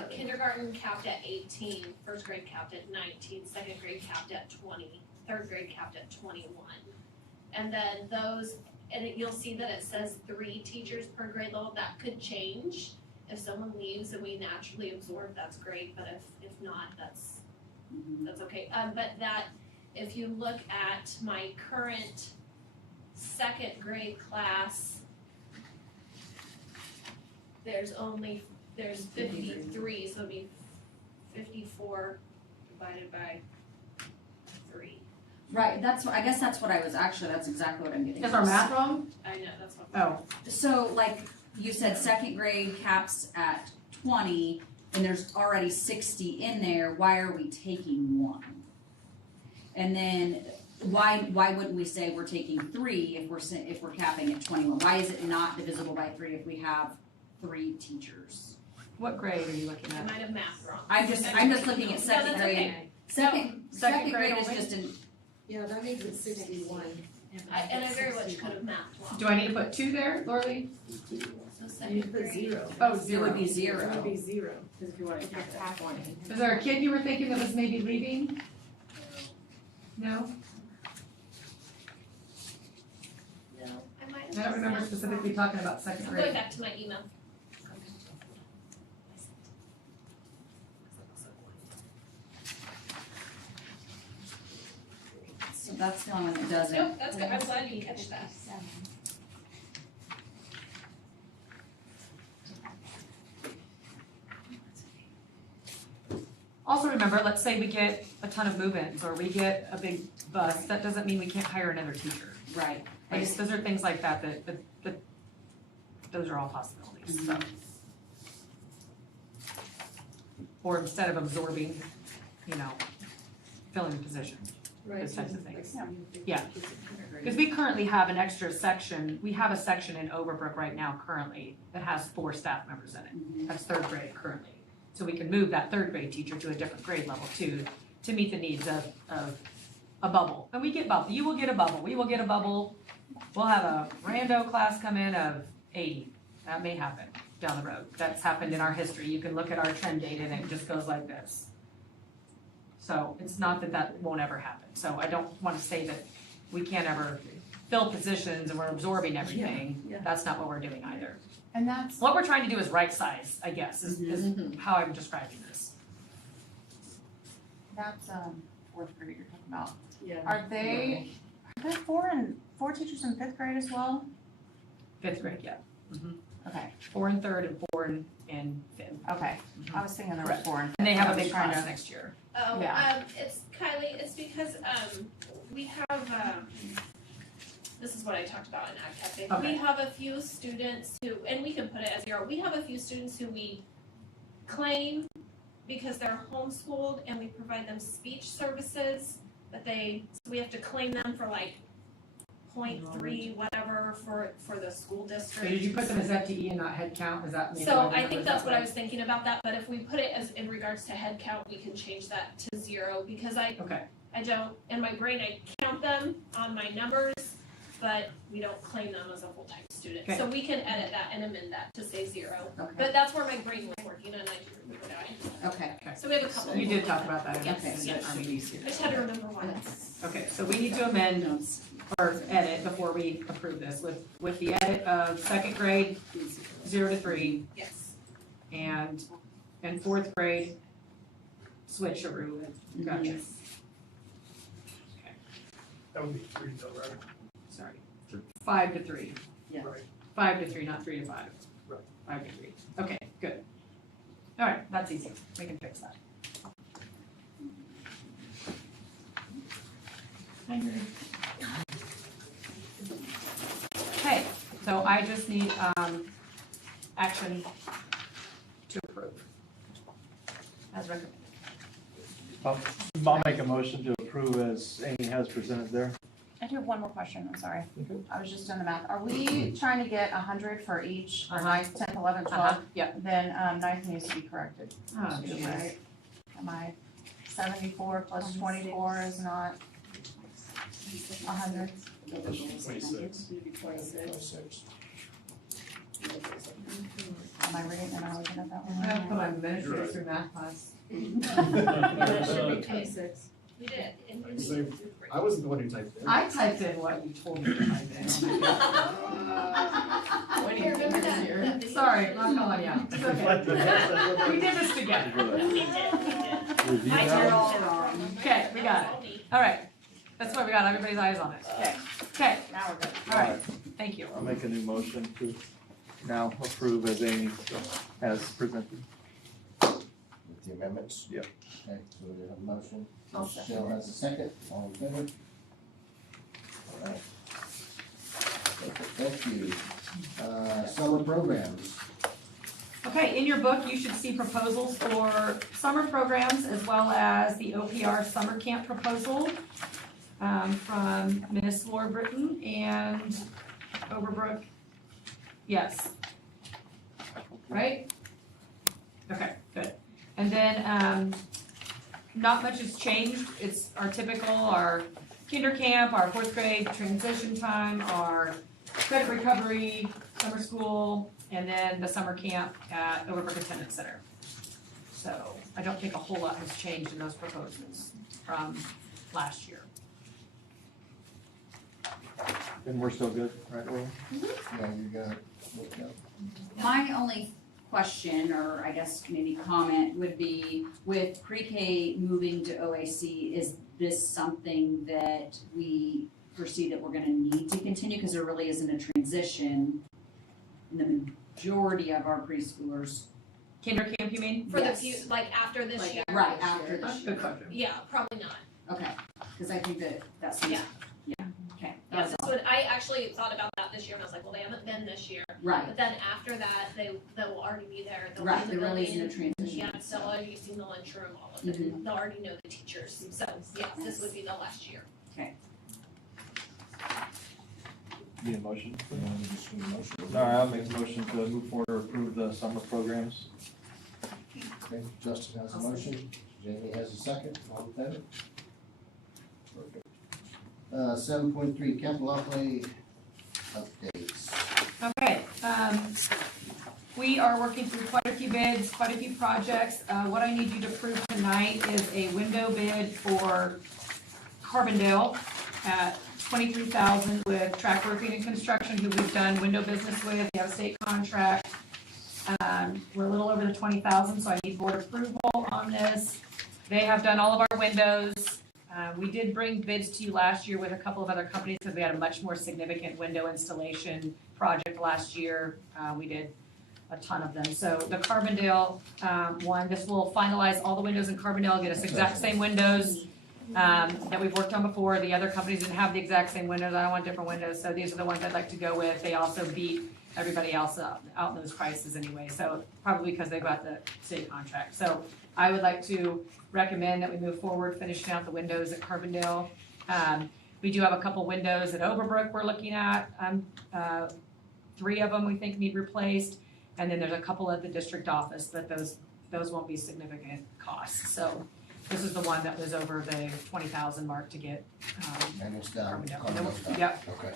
kindergarten capped at 18, 1st grade capped at 19, 2nd grade capped at 20, 3rd grade capped at 21. And then you'll see that it says 3 teachers per grade level. That could change. If someone leaves and we naturally absorb, that's great, but if not, that's okay. But if you look at my current 2nd grade class, there's 53, so it'd be 54 divided by 3. Right, I guess that's what that's exactly what I'm getting. Is our math wrong? I know, that's what. Oh. So like you said, 2nd grade caps at 20, and there's already 60 in there, why are we taking 1? And then why wouldn't we say we're taking 3 if we're capping at 21? Why is it not divisible by 3 if we have 3 teachers? What grade are you looking I at? might have math wrong. I'm just looking at 2nd grade. Okay. Second grade is just Yeah, that makes it 61. And I very much could have mathed wrong. Do I need to put 2 there, Lori? So You 2nd put grade. 0. Oh, It 0. would be 0. It would be 0, because if you want to cap half one. Is there a kid you were thinking that was maybe leaving? No? No, I might have. I don't remember specifically talking about 2nd I'm grade. going back to my email. So that's the only one that doesn't. Nope, that's good. I'm glad you catch that. Also remember, let's say we get a ton of move-ins or we get a big bus, that doesn't mean we can't hire another teacher. Right. Like, those are things like that, that those are all possibilities, so. Or instead of absorbing, filling the position, those types of things. Yeah. Because we currently have an extra section, we have a section in Overbrook right now currently that has 4 staff members in it. That's 3rd grade currently. So we can move that 3rd grade teacher to a different grade level too, to meet the needs of a bubble. And we get bubble, you will get a bubble, we will get a bubble. We'll have a rando class come in of 80. That may happen down the road. That's happened in our history. You can look at our trend data and it just goes like this. So it's not that that won't ever happen. So I don't want to say that we can't ever fill positions and we're absorbing everything. Yeah. That's not what we're doing either. And that's. What we're trying to do is right size, I guess, is how I'm describing this. That's 4th grade you're talking about. Yeah. Are they 4 teachers in 5th grade as well? 5th grade, yeah. Okay, 4 and 3rd and 4 and 5th. okay. I was thinking there was 4 and 5th. And they have I a was big trying class to- next year. Oh, Yeah. it's Kylie, it's because, we have, this is what I talked about in Ag Tech Day. Okay. We have a few students who, and we can put it as 0, we have a few students who we claim because they're homeschooled and we provide them speech services, but so we have to claim them for like 0.3 whatever for the school district. So did you put them as FTE and not head count? Is that maybe? So why the I number's think that's that what I way? was thinking about that, but if we put it as in regards to head count, we can change that to 0 because I don't, in my brain, I count them on my numbers, but we don't claim them as a full-time student. Okay. So we can edit that and amend that to say 0. Okay. But that's where my brain was working and I remembered that. Okay. So we have a couple. You did talk about that in Yes, yes. our meetings here. I just had to remember one. Okay, so we need to amend or edit before we approve this with the edit of 2nd grade, 0 to 3, Yes. and 4th grade, switcheroo. Gotcha. That would be 3 though, right? Sorry. 5 to 3. Yeah. Right. 5 to 3, not 3 to 5. Right. 5 to 3. Okay, good. All right, that's easy. We can fix that. Okay, so I just need action to approve. As recommended. I'll make a motion to approve as Amy has presented there. I do have one more question, I'm sorry. I was just doing the math. Are we trying to get 100 for each, for 9th, 10th, 11th, 12th? Yep. Then 9th needs to be corrected. Oh, Too, geez. right? Am I 74 plus 24 is not 100? 26. Am I reading, am I looking at that I one? have to put my administrator through math class. That should be 26. We did. I wasn't the one who typed it. I typed in what you told me to type in. Hey, remember that? Sorry, I'm not calling you out. It's okay. We did this together. We did. Review I that. did all wrong. Okay, we got it. All right, that's why we got everybody's eyes on it. Okay, Okay, now we're good. all right, thank you. I'll make a new motion to now approve as Amy has presented. With the amendments? Yep. Okay, so we have a motion. I'll second. Michelle has a second, all in favor? All right. Perfect, thank you. Summer programs. Okay, in your book, you should see proposals for summer programs as well as the OPR summer camp proposal from Ms. Warburton and Overbrook. Yes. Right? Okay, good. And then, not much has changed. It's our typical, our kinder camp, our 4th grade transition time, our credit recovery, summer school, and then the summer camp at Overbrook Attendance Center. So I don't think a whole lot has changed in those proposals from last year. And we're still good, right, Laura? Yeah, you got it. Yep. My only question, or I guess maybe comment, would be with pre-K moving to OAC, is this something that we foresee that we're gonna need to continue? Because there really isn't a transition. And the majority of our preschoolers Kinder camp, you mean? For the Yes. few, like after this Like, year? right, after this Good year. question. Yeah, probably not. Okay, because I think that seems, Yeah. okay. that Yeah, was this all. would, I actually thought about that this year, and I was like, well, they haven't been this year. Right, But then after that, they will already be there. They'll right, be there in the really isn't a building. transition. Yeah, they'll already be seeing the lunchroom, all of it. They'll already know the teachers. So, yeah, this would be the last year. Need a motion? Just need a motion. All right, I'll make a motion to move forward to approve the summer programs. Okay, Justin has a motion, Jamie has a second, all in favor? Perfect. 7.3 capital outlay updates. Okay, we are working through quite a few bids, quite a few projects. What I need you to approve tonight is a window bid for Carbondale at $23,000 with Track Roofing and Construction, who we've done window business with. They have a state contract. We're a little over the $20,000, so I need board approval on this. They have done all of our windows. We did bring bids to you last year with a couple of other companies because we had a much more significant window installation project last year. We did a ton of them. So the Carbondale one, this will finalize all the windows in Carbondale, get us exact same windows that we've worked on before. The other companies didn't have the exact same windows. I don't want different windows, so these are the ones I'd like to go with. They also beat everybody else out in those prices anyway, so probably because they've got the state contract. So I would like to recommend that we move forward, finishing out the windows at Carbondale. We do have a couple windows at Overbrook we're looking at. 3 of them we think need replaced, and then there's a couple at the district office, but those won't be significant costs. So this is the one that was over the 20,000 mark to get. And it's down. Carbondale. Carbondale's down. Yep. Okay.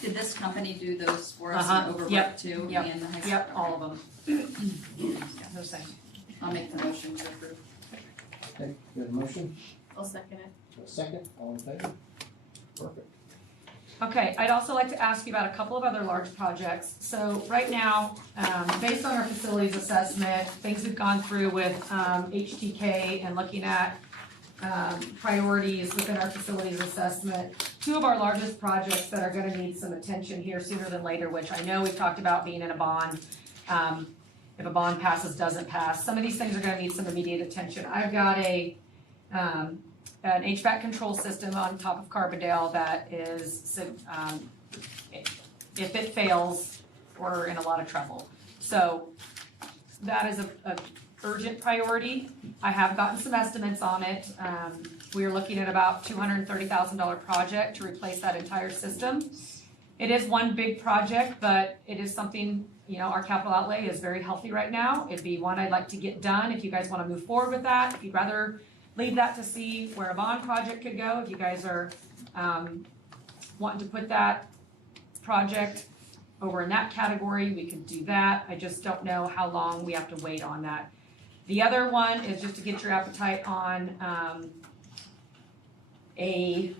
Did this company do those for us Uh-huh. in Overbrook Yep. too? Yep. And the high school? Yep, all of them. Yeah, those same. I'll make the motion to approve. Okay, good motion, I'll second it. a second, all in favor? Perfect. Okay, I'd also like to ask you about a couple of other large projects. So right now, based on our facilities assessment, things we've gone through with HTK and looking at priorities within our facilities assessment, 2 of our largest projects that are gonna need some attention here sooner than later, which I know we've talked about being in a bond. If a bond passes, doesn't pass, some of these things are gonna need some immediate attention. I've got an HVAC control system on top of Carbondale that is, if it fails, we're in a lot of trouble. So that is a urgent priority. I have gotten some estimates on it. We are looking at about $230,000 project to replace that entire system. It is one big project, but it is something, our capital outlay is very healthy right now. It'd be one I'd like to get done if you guys wanna move forward with that. If you'd rather leave that to see where a bond project could go, if you guys are wanting to put that project over in that category, we can do that. I just don't know how long we have to wait on that. The other one is just to get your appetite on a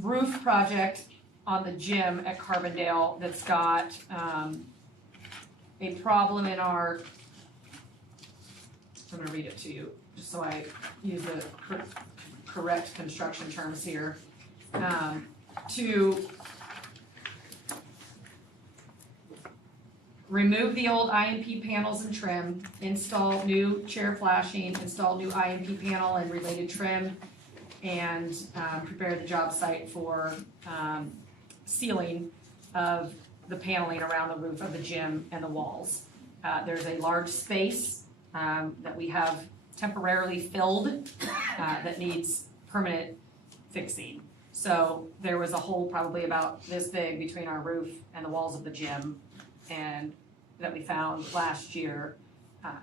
roof project on the gym at Carbondale that's got a problem in our, I'm gonna read it to you, just so I use the correct construction terms here. To remove the old IMP panels and trim, install new chair flashing, install new IMP panel and related trim, and prepare the job site for sealing of the paneling around the roof of the gym and the walls. There's a large space that we have temporarily filled that needs permanent fixing. So there was a hole probably about this big between our roof and the walls of the gym, and that we found last year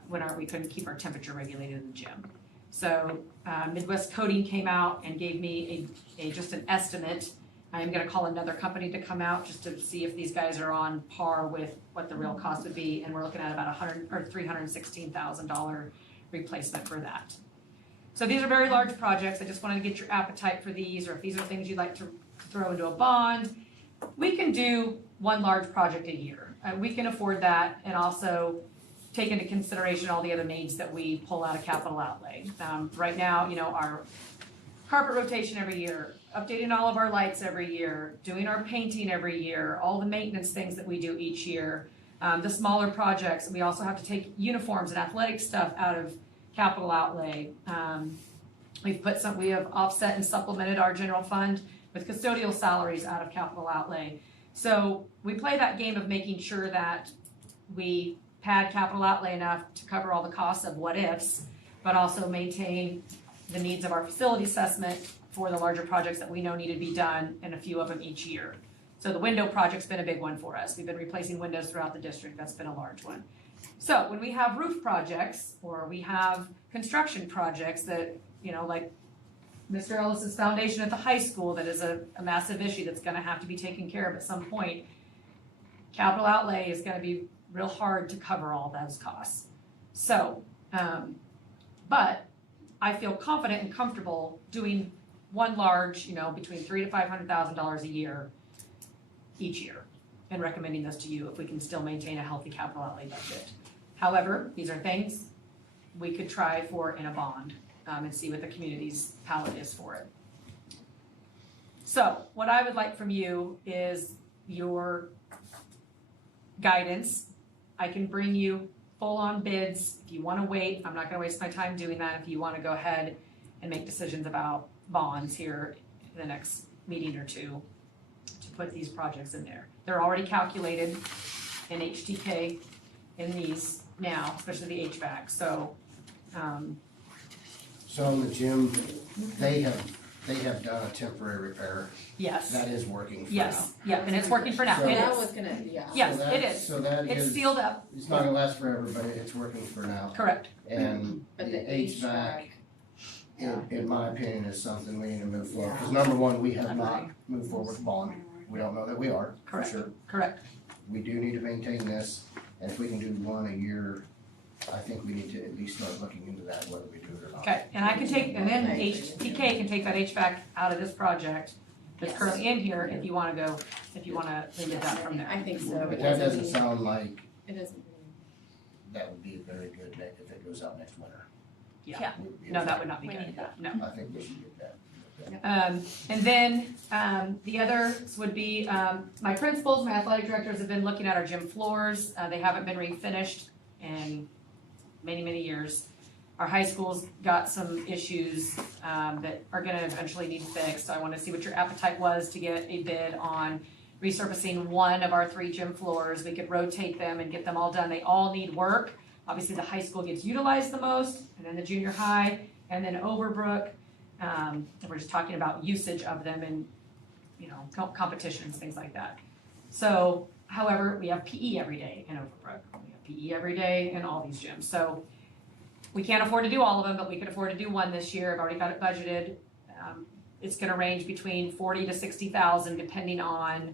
when we couldn't keep our temperature regulated in the gym. So Midwest Coating came out and gave me just an estimate. I am gonna call another company to come out just to see if these guys are on par with what the real cost would be, and we're looking at about $316,000 replacement for that. So these are very large projects. I just wanted to get your appetite for these, or if these are things you'd like to throw into a bond. We can do one large project a year. We can afford that, and also take into consideration all the other needs that we pull out of capital outlay. Right now, our carpet rotation every year, updating all of our lights every year, doing our painting every year, all the maintenance things that we do each year. The smaller projects, we also have to take uniforms and athletic stuff out of capital outlay. We have offset and supplemented our general fund with custodial salaries out of capital outlay. So we play that game of making sure that we pad capital outlay enough to cover all the costs of what ifs, but also maintain the needs of our facility assessment for the larger projects that we know need to be done, and a few of them each year. So the window project's been a big one for us. We've been replacing windows throughout the district. That's been a large one. So when we have roof projects or we have construction projects that, like Mr. Ellis's foundation at the high school, that is a massive issue that's gonna have to be taken care of at some point, capital outlay is gonna be real hard to cover all those costs. So, but I feel confident and comfortable doing one large, between $300,000 to $500,000 a year, each year, and recommending those to you if we can still maintain a healthy capital outlay budget. However, these are things we could try for in a bond, and see what the community's palette is for it. So what I would like from you is your guidance. I can bring you full-on bids. If you want to wait, I'm not going to waste my time doing that. If you want to go ahead and make decisions about bonds here in the next meeting or two to put these projects in there. They're already calculated in HTK in these now, especially the HVAC. So, So in the gym, they have done a temporary repair. yes, That is working for now. yes, yeah, and it's working for now. So- It That is. was gonna, yeah. Yes, So that- it is. So that It's is, sealed up. it's not gonna last forever, but it's working for now. Correct. And But the HVAC, yeah. in my opinion, is something we need to move forward. Because number one, we have not moved forward with bond. We don't know that we are, for Correct. sure. Correct. We do need to maintain this, and if we can do one a year, I think we need to at least start looking into that, whether we do it or not. Okay, and I can take, and then HTK can take that HVAC out of this project that's currently in here if you wanna go, if you wanna leave that from there. I think so. But that doesn't sound like It isn't. that would be very good if it goes out next winter. Yeah. Would be- No, that would not be We good. need that. No. I think we should get that. And then, the others would be, my principals, my athletic directors have been looking at our gym floors. They haven't been refinished in many, many years. Our high school's got some issues, that are gonna eventually need fixed. I wanna see what your appetite was to get a bid on resurfacing one of our 3 gym floors. We could rotate them and get them all done. They all need work. Obviously, the high school gets utilized the most, and then the junior high, and then Overbrook. And we're just talking about usage of them and, competitions, things like that. So, however, we have PE every day in Overbrook. We have PE every day in all these gyms. So we can't afford to do all of them, but we can afford to do one this year. I've already got it budgeted. It's gonna range between 40 to 60,000 depending on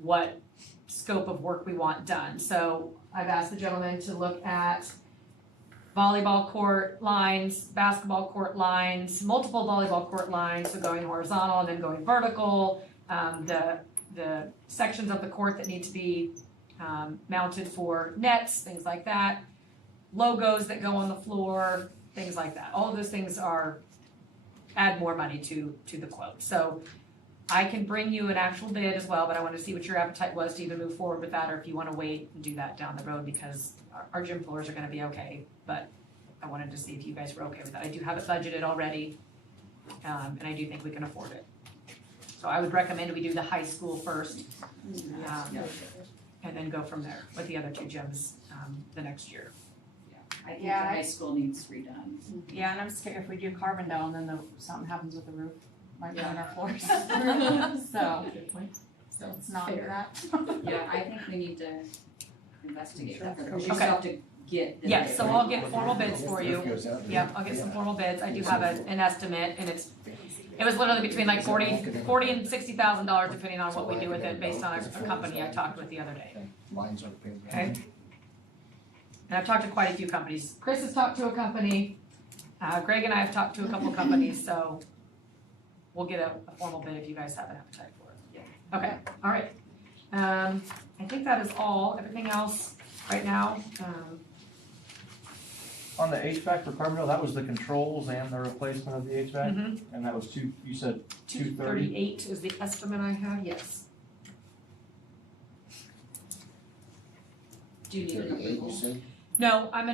what scope of work we want done. So I've asked the gentleman to look at volleyball court lines, basketball court lines, multiple volleyball court lines, so going horizontal and then going vertical, the sections of the court that need to be mounted for nets, things like that, logos that go on the floor, things like that. All of those things add more money to the quote. So I can bring you an actual bid as well, but I want to see what your appetite was to either move forward with that or if you want to wait and do that down the road because our gym floors are going to be okay. But I wanted to see if you guys were okay with that. I do have it budgeted already, and I do think we can afford it. So I would recommend we do the high school first, and then go from there with the other 2 gyms the next year. I think the Yeah. high school needs redone. Yeah, and I'm scared if we do carbon down, then something happens with the roof, might ruin our floors. So, let's not do that. Yeah, I think we need to investigate that further. We Okay. still have to get the. Yes, so I'll get formal bids for you. If it goes out there. Yep, I'll get some formal bids. I do have an estimate, and it was literally between like $40 and $60,000 depending on what we do with it based on a company I talked with the other day. Lines are painted. Okay. And I've talked to quite a few companies. Chris has talked to a company, Greg and I have talked to a couple companies, so we'll get a formal bid if you guys have an appetite for it. Yeah. Okay, all right. I think that is all. Everything else right now, On the HVAC for Carbondale, that was the controls and the replacement of the HVAC? And that was you said 230? 238 is the estimate I have, yes. Do you need an approval? No, I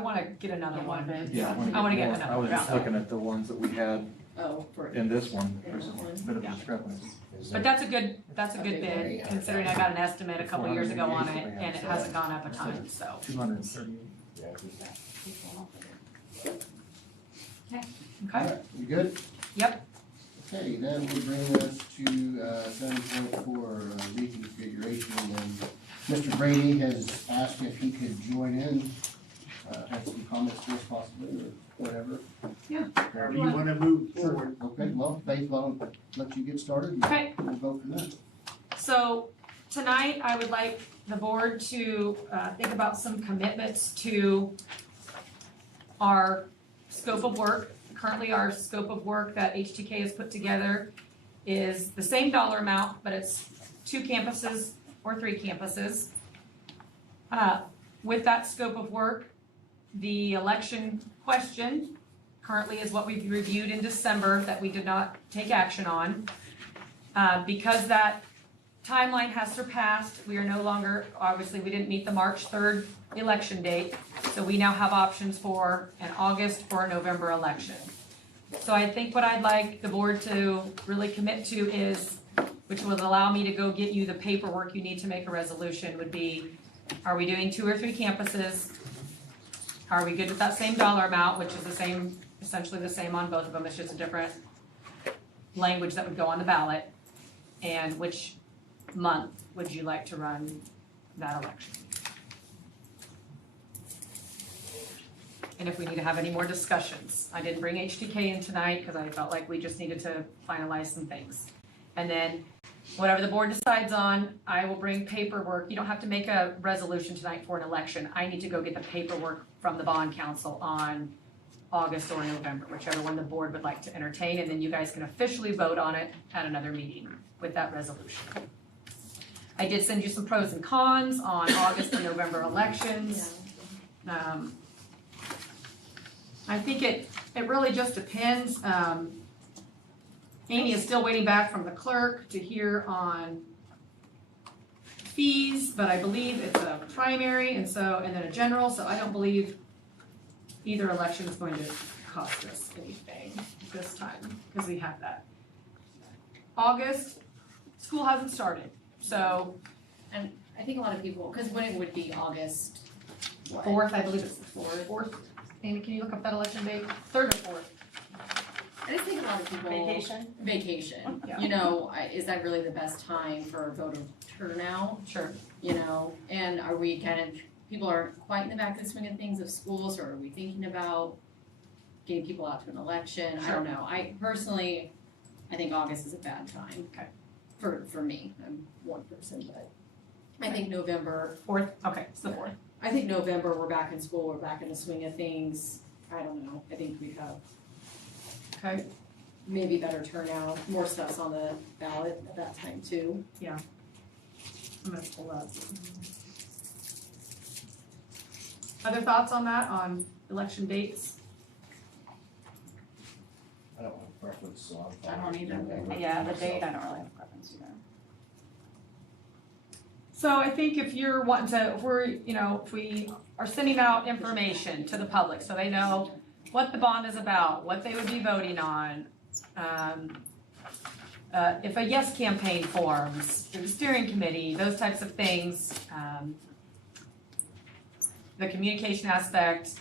wanna get another one. Yeah, I wanna get more. another I was just round. looking at the ones that we had Oh, for. in this one, In there's a that one? bit of Yeah. discrepancy. But that's a good bid, considering I got an estimate a couple years ago on it, and it hasn't gone up a ton, so. 238. Okay, You good? Yep. Okay, that will bring us to, 7.4, reconfiguration, and Mr. Brady has asked if he could join in, have some comments to us possibly, or whatever. However you wanna move Sure. forward. Okay, well, Faith, I'll let you get started, and okay, we'll go from there. so tonight I would like the board to, think about some commitments to our scope of work. Currently, our scope of work that HTK has put together is the same dollar amount, but it's 2 campuses or 3 campuses. With that scope of work, the election question currently is what we've reviewed in December that we did not take action on. Because that timeline has surpassed, we are no longer, obviously, we didn't meet the March 3rd election date, so we now have options for an August or a November election. So I think what I'd like the board to really commit to is, which would allow me to go get you the paperwork you need to make a resolution, would be, are we doing 2 or 3 campuses? Are we good with that same dollar amount, which is the same, essentially the same on both of them, it's just a different language that would go on the ballot? And which month would you like to run that election? And if we need to have any more discussions. I didn't bring HTK in tonight because I felt like we just needed to finalize some things. And then whatever the board decides on, I will bring paperwork. You don't have to make a resolution tonight for an election. I need to go get the paperwork from the bond council on August or November, whichever one the board would like to entertain, and then you guys can officially vote on it at another meeting with that resolution. I did send you some pros and cons on August and November elections. I think it really just depends. Amy is still waiting back from the clerk to hear on fees, but I believe it's a primary and then a general, so I don't believe either election is going to cost us anything this time, because we have that. August, school hasn't started, so. And I think a lot of people, because when it would be August, what? 4th, I believe it's the 4th. Amy, can you look up that election date? 3rd or 4th? I just think a lot of people. Vacation. Yeah. You know, is that really the best time for voter turnout? Sure. You know, and are we kind of, people aren't quite in the back of the swing of things of schools, or are we thinking about getting people out to an election? Sure. I don't know. I personally, I think August is a bad time. Okay. For me, I'm one person, but I think November. 4th, okay, it's the 4th. I think November, we're back in school, we're back in the swing of things. I don't know. I think we have. Okay. Maybe better turnout, more stuff's on the ballot at that time too. I'm gonna pull up. Other thoughts on that, on election dates? I don't have a preference, so I'm I fine. don't either. Yeah, the date, I don't really have a preference either. So I think if you're wanting to, if we are sending out information to the public, so they know what the bond is about, what they would be voting on, if a yes campaign forms, through the steering committee, those types of things, the communication aspect,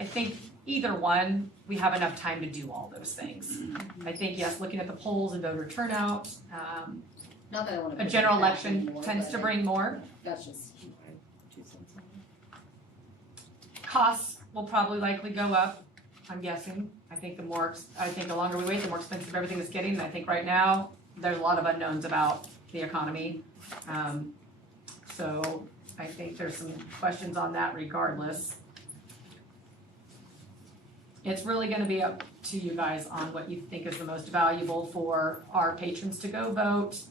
I think either one, we have enough time to do all those things. I think, yes, looking at the polls and voter turnout, Not that I wanna. a general election tends to bring more. That's just my 2 cents on it. Costs will probably likely go up, I'm guessing. I think the longer we wait, the more expensive everything is getting. And I think right now, there's a lot of unknowns about the economy. So I think there's some questions on that regardless. It's really gonna be up to you guys on what you think is the most valuable for our patrons to go vote.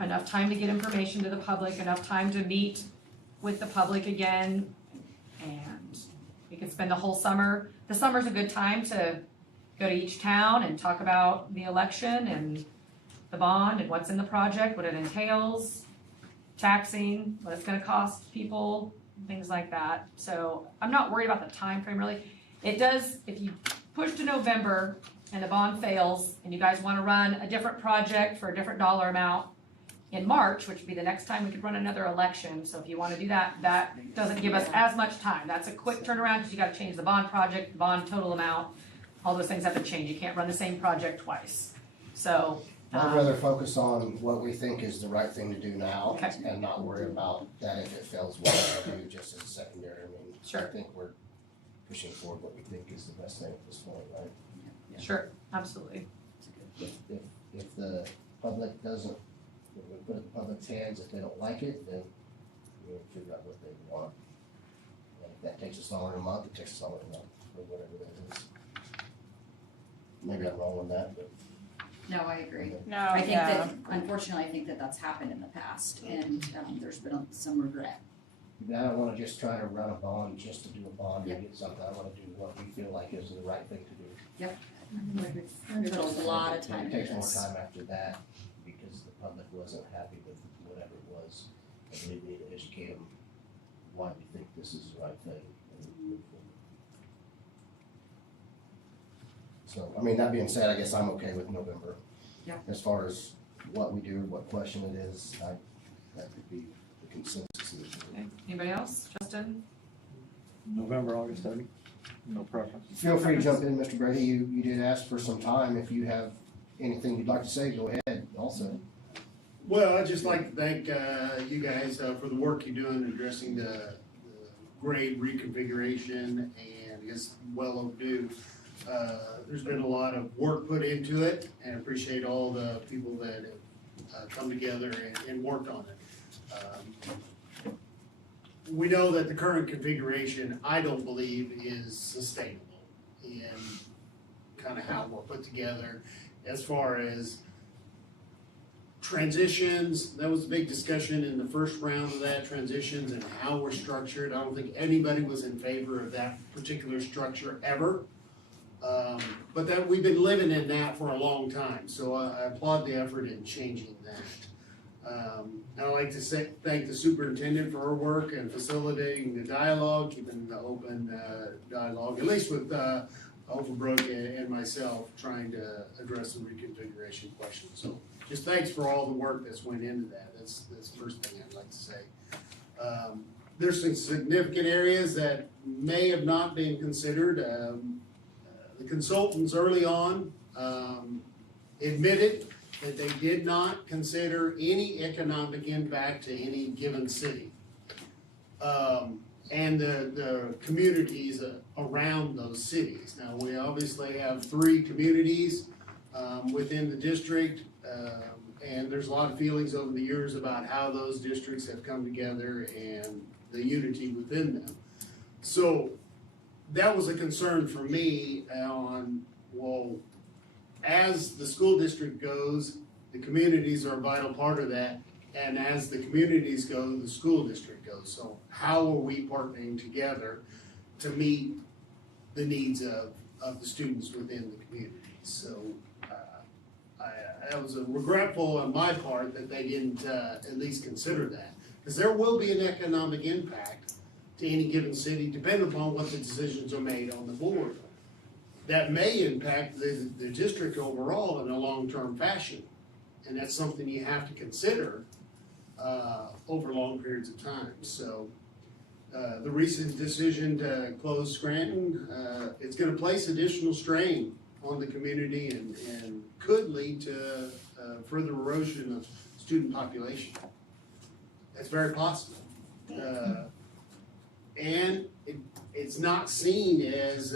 Enough time to get information to the public, enough time to meet with the public again, and we can spend the whole summer. The summer's a good time to go to each town and talk about the election and the bond and what's in the project, what it entails, taxing, what it's gonna cost people, things like that. So I'm not worried about the time frame really. It does, if you push to November and the bond fails and you guys wanna run a different project for a different dollar amount in March, which would be the next time we could run another election. So if you wanna do that, that doesn't give us as much time. That's a quick turnaround because you gotta change the bond project, the bond total amount, all those things have to change. You can't run the same project twice. So, I'd rather focus on what we think is the right thing to do now Okay. and not worry about that if it fails, what I do just as a secondary. I mean, I Sure. think we're pushing forward what we think is the best thing at this point, right? sure, absolutely. If the public doesn't, if we put it in the public's hands, if they don't like it, then we'll figure out what they want. And if that takes us longer than a month, it takes us longer than a month, or whatever that is. Maybe I'm wrong on that, but. No, I agree. No, I think yeah. that, unfortunately, I think that that's happened in the past, and, there's been some regret. I don't wanna just try to run a bond just to do a bond Yep. and get something. I wanna do what we feel like is the right thing to do. We put a lot of It time into takes more this. time after that because the public wasn't happy with whatever it was. And we need to educate them why we think this is the right thing. And move forward. So, I mean, that being said, I guess I'm okay with November. Yeah. As far as what we do, what question it is, that could be the consensus. Okay. Anybody else? Justin? November, August 30, no preference. Feel free to jump in, Mr. Brady. You did ask for some time. If you have anything you'd like to say, go ahead also. Well, I'd just like to thank you guys for the work you're doing addressing the grade reconfiguration, and it's well overdue. There's been a lot of work put into it, and appreciate all the people that have come together and worked on it. We know that the current configuration, I don't believe, is sustainable in kind of how we're put together as far as transitions. That was a big discussion in the first round of that, transitions and how we're structured. I don't think anybody was in favor of that particular structure ever. But that, we've been living in that for a long time, so I applaud the effort in changing that. I'd like to thank the superintendent for her work and facilitating the dialogue, keeping the open dialogue, at least with Overbrook and myself, trying to address the reconfiguration question. So just thanks for all the work that's went into that. That's the first thing I'd like to say. There's some significant areas that may have not been considered. The consultants early on admitted that they did not consider any economic impact to any given city. And the communities around those cities. Now, we obviously have 3 communities within the district, and there's a lot of feelings over the years about how those districts have come together and the unity within them. So that was a concern for me on, well, as the school district goes, the communities are a vital part of that, and as the communities go, the school district goes. So how are we partnering together to meet the needs of the students within the community? So I was regretful on my part that they didn't at least consider that, because there will be an economic impact to any given city, depending upon what the decisions are made on the board. That may impact the district overall in a long-term fashion, and that's something you have to consider over long periods of time. So the recent decision to close Scranton, it's gonna place additional strain on the community and could lead to further erosion of student population. That's very possible. And it's not seen as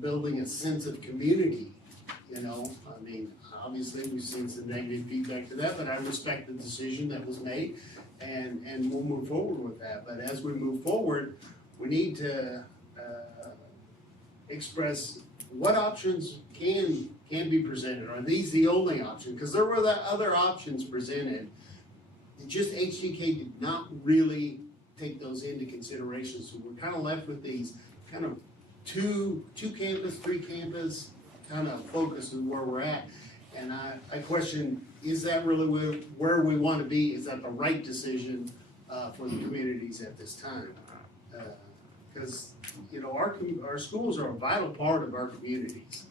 building a sense of community, you know? I mean, obviously, we've seen some negative feedback to that, but I respect the decision that was made, and we'll move forward with that. But as we move forward, we need to express what options can be presented. Are these the only option? Because there were the other options presented. Just HGK did not really take those into consideration. So we're kind of left with these kind of two campus, 3 campus kind of focus is where we're at. And I question, is that really where we want to be? Is that the right decision for the communities at this time? Because, you know, our schools are a vital part of our communities.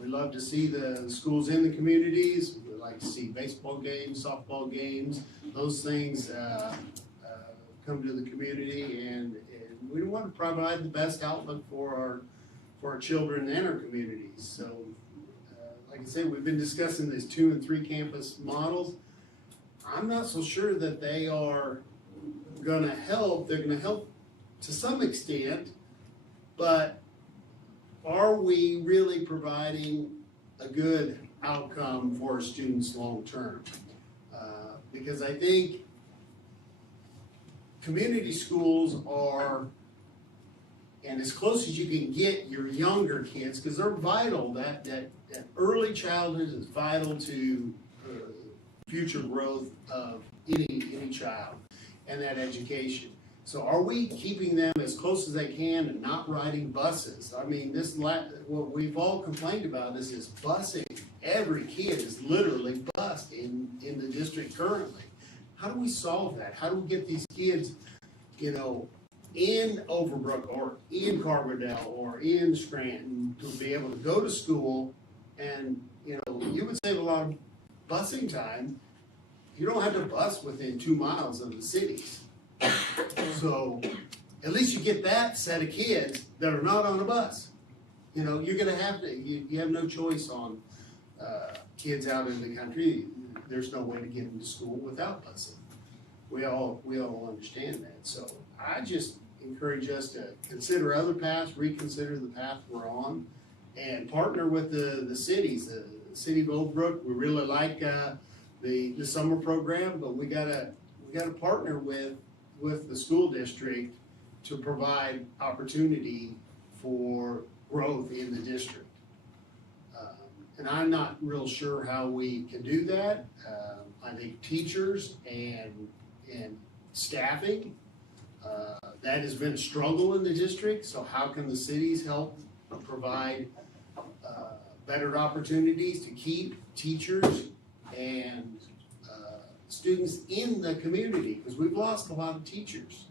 We love to see the schools in the communities. We like to see baseball games, softball games, those things come to the community, and we want to provide the best outlook for our children and our communities. So, like I said, we've been discussing these 2 and 3 campus models. I'm not so sure that they are gonna help. They're gonna help to some extent, but are we really providing a good outcome for our students long-term? Because I think community schools are, and as close as you can get your younger kids, because they're vital, that early childhood is vital to future growth of any child and that education. So are we keeping them as close as they can and not riding buses? I mean, what we've all complained about is busing. Every kid is literally bused in the district currently. How do we solve that? How do we get these kids, you know, in Overbrook or in Carbondale or in Scranton to be able to go to school? And, you know, you would save a lot of busing time. You don't have to bus within 2 miles of the cities. So at least you get that set of kids that are not on a bus. You know, you're gonna have to, you have no choice on kids out in the country. There's no way to get them to school without busing. We all understand that. So I just encourage us to consider other paths, reconsider the path we're on, and partner with the cities. The city of Old Brook, we really like the summer program, but we gotta partner with the school district to provide opportunity for growth in the district. And I'm not real sure how we can do that. I think teachers and staffing, that has been a struggle in the district, so how can the cities help provide better opportunities to keep teachers and students in the community? Because we've lost a lot of teachers.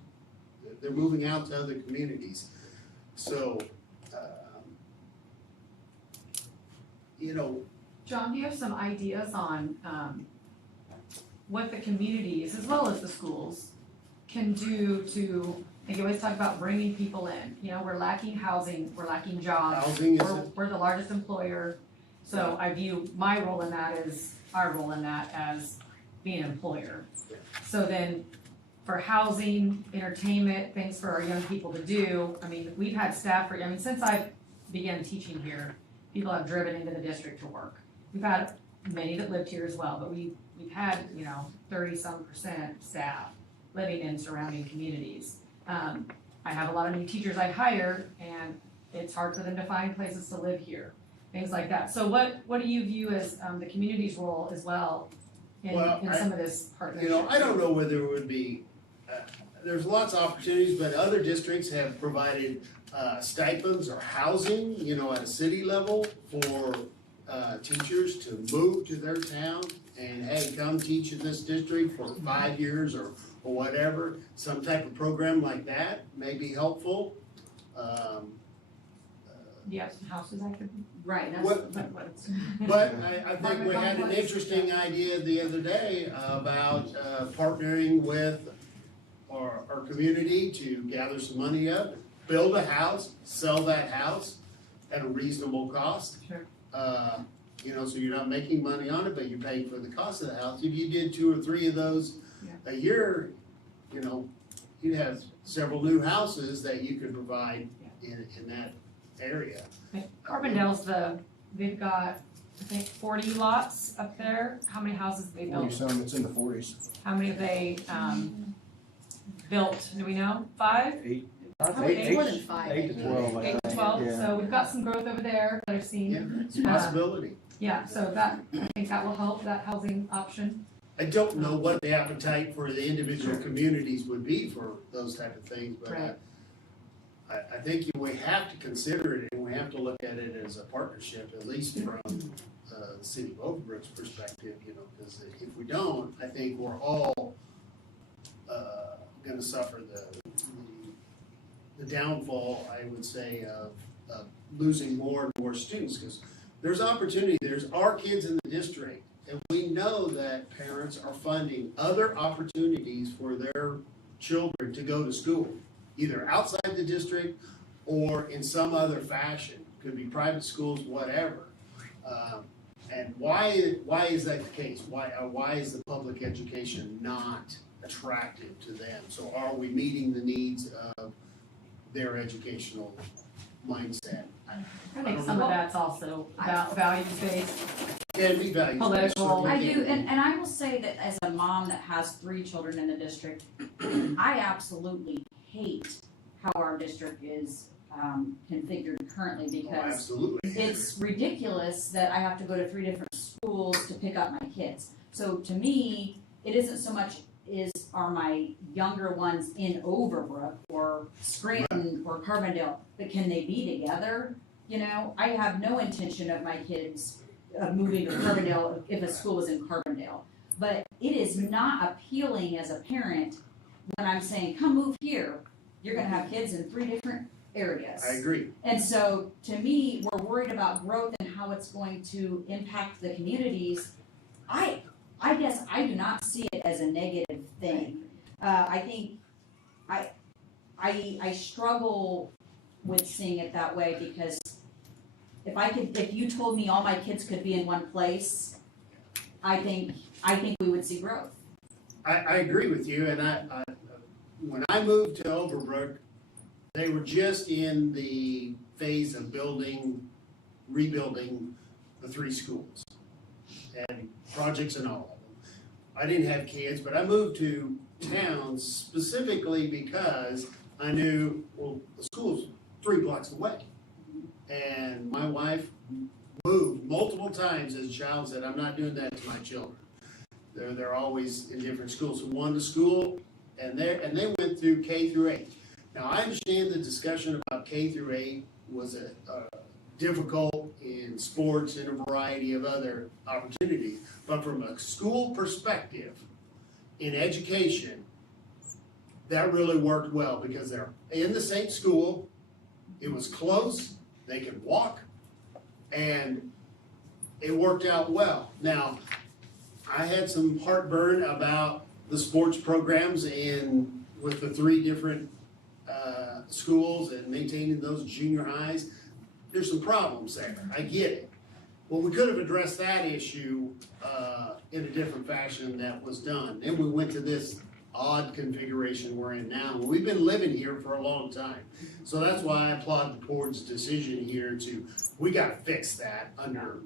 They're moving out to other communities. So, you know. John, do you have some ideas on what the communities, as well as the schools, can do to, like you always talk about bringing people in. You know, we're lacking housing, we're lacking jobs. Housing is we're the largest employer. So I view my role in that our role in that as being an employer. So then for housing, entertainment, things for our young people to do, I mean, we've had staff since I began teaching here, people have driven into the district to work. We've had many that lived here as well, but we've had, 30-some% staff living in surrounding communities. I have a lot of new teachers I hire, and it's hard for them to find places to live here, things like that. So what do you view as the community's role as well in some of this partnership? You know, I don't know whether it would be, there's lots of opportunities, but other districts have provided stipends or housing, at a city level for teachers to move to their town and, hey, come teach in this district for 5 years or whatever. Some type of program like that may be helpful. Do you have some houses I could? Right, But I think we had an interesting idea the other day about partnering with our community to gather some money up, build a house, sell that house at a reasonable cost. Sure. So you're not making money on it, but you're paying for the cost of the house. If you did 2 or 3 of those a year, you'd have several new houses that you could provide in that area. Carbondale's they've got, I think, 40 lots up there. How many houses have they built? 40 some, it's in the 40s. How many have they built? Do we know? 5? 8. More than 5. 8 to 12. 8 to 12. Yeah. So we've got some growth over there that I've seen. Yeah, it's a possibility. So I think that will help, that housing option. I don't know what the appetite for the individual communities would be for those type of things, but Right. I think we have to consider it and we have to look at it as a partnership, at least from the city of Overbrook's perspective, you know, because if we don't, I think we're all gonna suffer the downfall, I would say, of losing more and more students, because there's opportunity, there's our kids in the district, and we know that parents are funding other opportunities for their children to go to school, either outside the district or in some other fashion, could be private schools, whatever. And why is that the case? Why is the public education not attractive to them? So are we meeting the needs of their educational mindset? I think some of that's also about values-based. Can be values. Political. I do, and I will say that as a mom that has 3 children in the district, I absolutely hate how our district is configured currently, because Absolutely. it's ridiculous that I have to go to 3 different schools to pick up my kids. So to me, it isn't so much are my younger ones in Overbrook or Scranton or Carbondale, but can they be together? You know, I have no intention of my kids moving to Carbondale if a school is in Carbondale. But it is not appealing as a parent when I'm saying, come move here. You're gonna have kids in 3 different areas. I agree. And so, to me, we're worried about growth and how it's going to impact the communities. I guess I do not see it as a negative thing. I think I struggle with seeing it that way, because if you told me all my kids could be in one place, I think we would see growth. I agree with you, and I when I moved to Overbrook, they were just in the phase of rebuilding the 3 schools and projects and all of them. I didn't have kids, but I moved to town specifically because I knew, well, the school's 3 blocks away. And my wife moved multiple times as a child and said, I'm not doing that to my children. They're always in different schools. So one to school, and they went through K through 8. Now, I understand the discussion about K through 8 was difficult in sports and a variety of other opportunities. But from a school perspective, in education, that really worked well, because they're in the same school, it was close, they could walk, and it worked out well. Now, I had some heartburn about the sports programs with the 3 different schools and maintaining those junior highs. There's some problems there, I get it. Well, we could have addressed that issue in a different fashion that was done. Then we went to this odd configuration we're in now. We've been living here for a long time. So that's why I applaud the board's decision here we gotta fix that under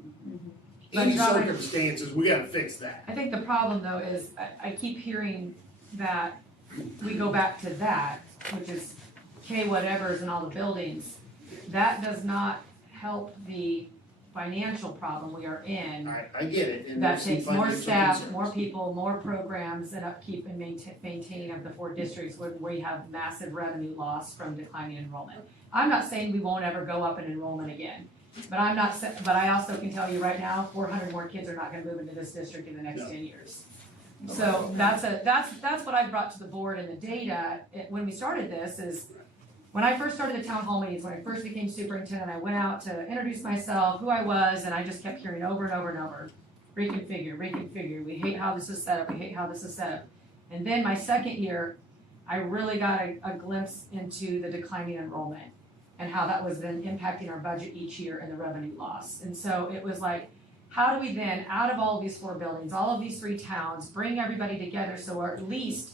any circumstances, we gotta fix that. I think the problem though is, I keep hearing that we go back to that, which is K whatevers and all the buildings. That does not help the financial problem we are in. I get it. And That takes more staff, concerns. more people, more programs, and upkeep and maintaining of the 4 districts where we have massive revenue loss from declining enrollment. I'm not saying we won't ever go up in enrollment again, but but I also can tell you right now, 400 more kids are not gonna move into this district in the next 10 years. So that's what I brought to the board, and the data, when we started this is, when I first started the town hall meetings, when I first became superintendent, I went out to introduce myself, who I was, and I just kept hearing over and over and over, reconfigure, we hate how this is set up, And then my second year, I really got a glimpse into the declining enrollment and how that was then impacting our budget each year and the revenue loss. And so it was like, how do we then, out of all of these 4 buildings, all of these 3 towns, bring everybody together so at least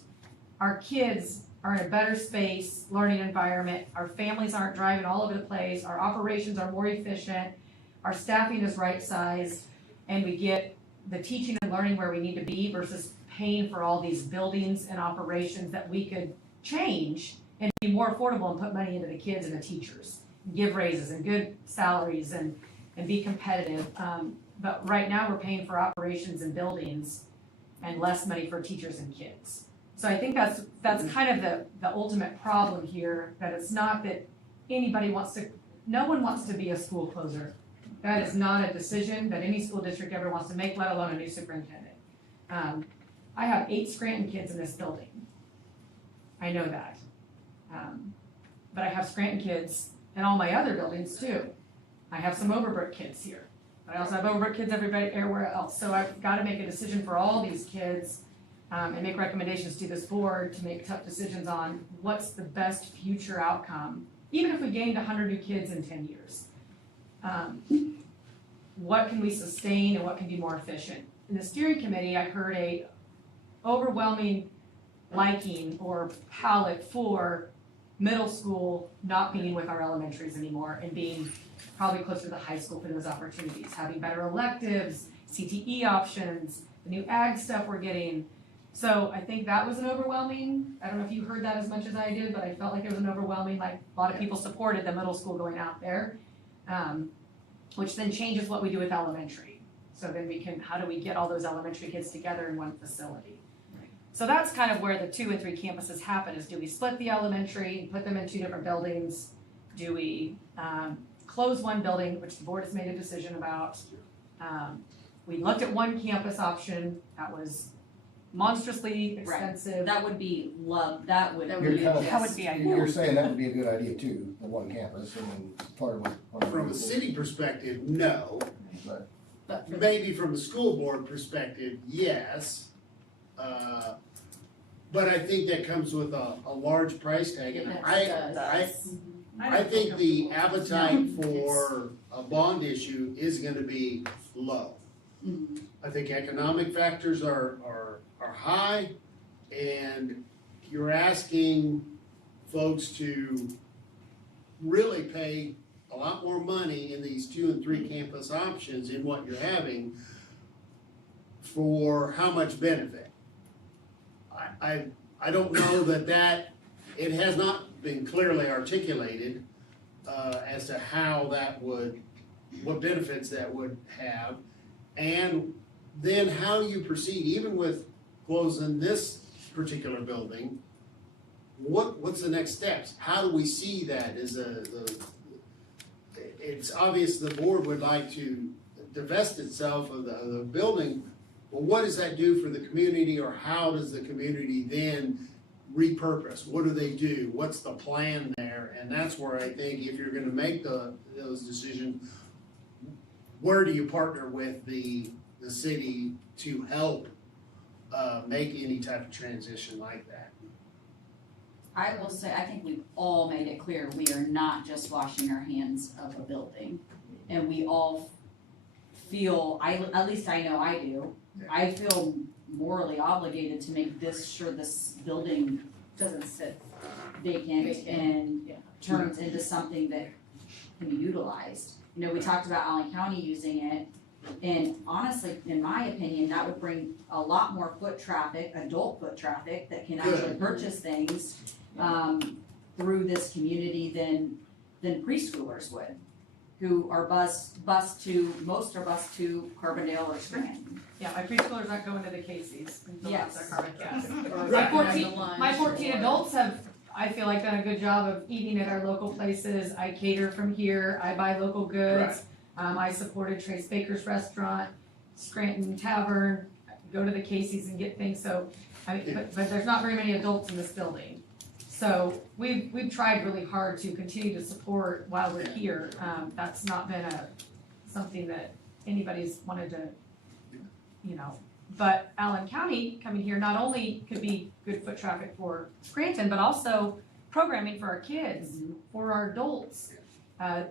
our kids are in a better space, learning environment, our families aren't driving all over the place, our operations are more efficient, our staffing is right-sized, and we get the teaching and learning where we need to be versus paying for all these buildings and operations that we could change and be more affordable and put money into the kids and the teachers, and give raises and good salaries and be competitive. But right now we're paying for operations and buildings and less money for teachers and kids. So I think that's kind of the ultimate problem here, that it's not that no one wants to be a school closer. That is not a decision that any school district ever wants to make, let alone a new superintendent. I have 8 Scranton kids in this building. I know that. But I have Scranton kids in all my other buildings too. I have some Overbrook kids here. But I also have Overbrook kids everywhere else. So I've got to make a decision for all these kids and make recommendations to this board to make tough decisions on what's the best future outcome, even if we gained 100 new kids in 10 years. What can we sustain and what can be more efficient? In the steering committee, I heard a overwhelming liking or palate for middle school not being with our elementaries anymore and being probably closer to the high school for those opportunities, having better electives, CTE options, the new ag stuff we're getting. So I think that was an overwhelming, I don't know if you heard that as much as I did, but I felt like it was an overwhelming, like a lot of people supported the middle school going out there, which then changes what we do with elementary. So then we can, how do we get all those elementary kids together in one facility? So that's kind of where the 2 and 3 campuses happen, is do we split the elementary, put them in 2 different buildings? Do we close one building, which the board has made a decision about? We looked at one campus option that was monstrously expensive. Right. That would be that would be ideal. You're saying that would be a good idea too, the one campus, and then part of what. From a city perspective, no. But Maybe from a school board perspective, yes. But I think that comes with a large price tag, and I think the appetite for a bond issue is gonna be low. I think economic factors are high, and you're asking folks to really pay a lot more money in these 2 and 3 campus options in what you're having for how much benefit. I don't know that it has not been clearly articulated as to how that would, what benefits that would have, and then how you proceed, even with closing this particular building. What's the next steps? How do we see that as it's obvious the board would like to divest itself of the building. Well, what does that do for the community, or how does the community then repurpose? What do they do? What's the plan there? And that's where I think if you're gonna make those decisions, where do you partner with the city to help make any type of transition like that? I will say, I think we've all made it clear, we are not just washing our hands of a building. And we all feel, at least I know I do, I feel morally obligated to make sure this building doesn't sit vacant and turns into something that can be utilized. You know, we talked about Allen County using it, and honestly, in my opinion, that would bring a lot more foot traffic, adult foot traffic, that can actually purchase things through this community than preschoolers would, who are most are bused to Carbondale or Scranton. Yeah, my preschoolers aren't going to the Casey's. Yes. My 14 adults have, I feel like, done a good job of eating at our local places. I cater from here, I buy local goods. I supported Trace Baker's restaurant, Scranton Tavern, go to the Casey's and get things, so, but there's not very many adults in this building. So we've tried really hard to continue to support while we're here. That's not been something that anybody's wanted to, but Allen County coming here not only could be good foot traffic for Scranton, but also programming for our kids, for our adults.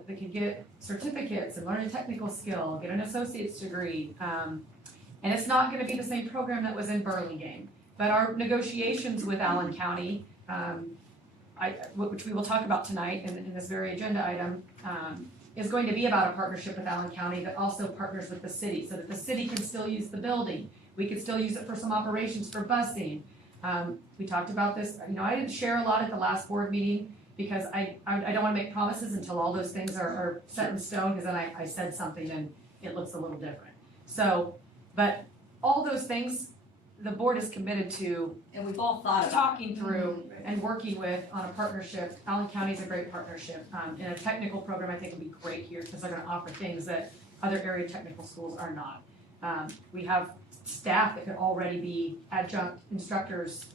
They could get certificates and learn a technical skill, get an associate's degree. And it's not gonna be the same program that was in Burlingame. But our negotiations with Allen County, which we will talk about tonight in this very agenda item, is going to be about a partnership with Allen County that also partners with the city, so that the city can still use the building. We could still use it for some operations for busing. We talked about this, I didn't share a lot at the last board meeting because I don't wanna make promises until all those things are set in stone, because then I said something and it looks a little different. So, but all those things, the board is committed to, and we've all thought about talking through and working with on a partnership. Allen County's a great partnership. In a technical program, I think would be great here because they're gonna offer things that other area technical schools are not. We have staff that could already be adjunct instructors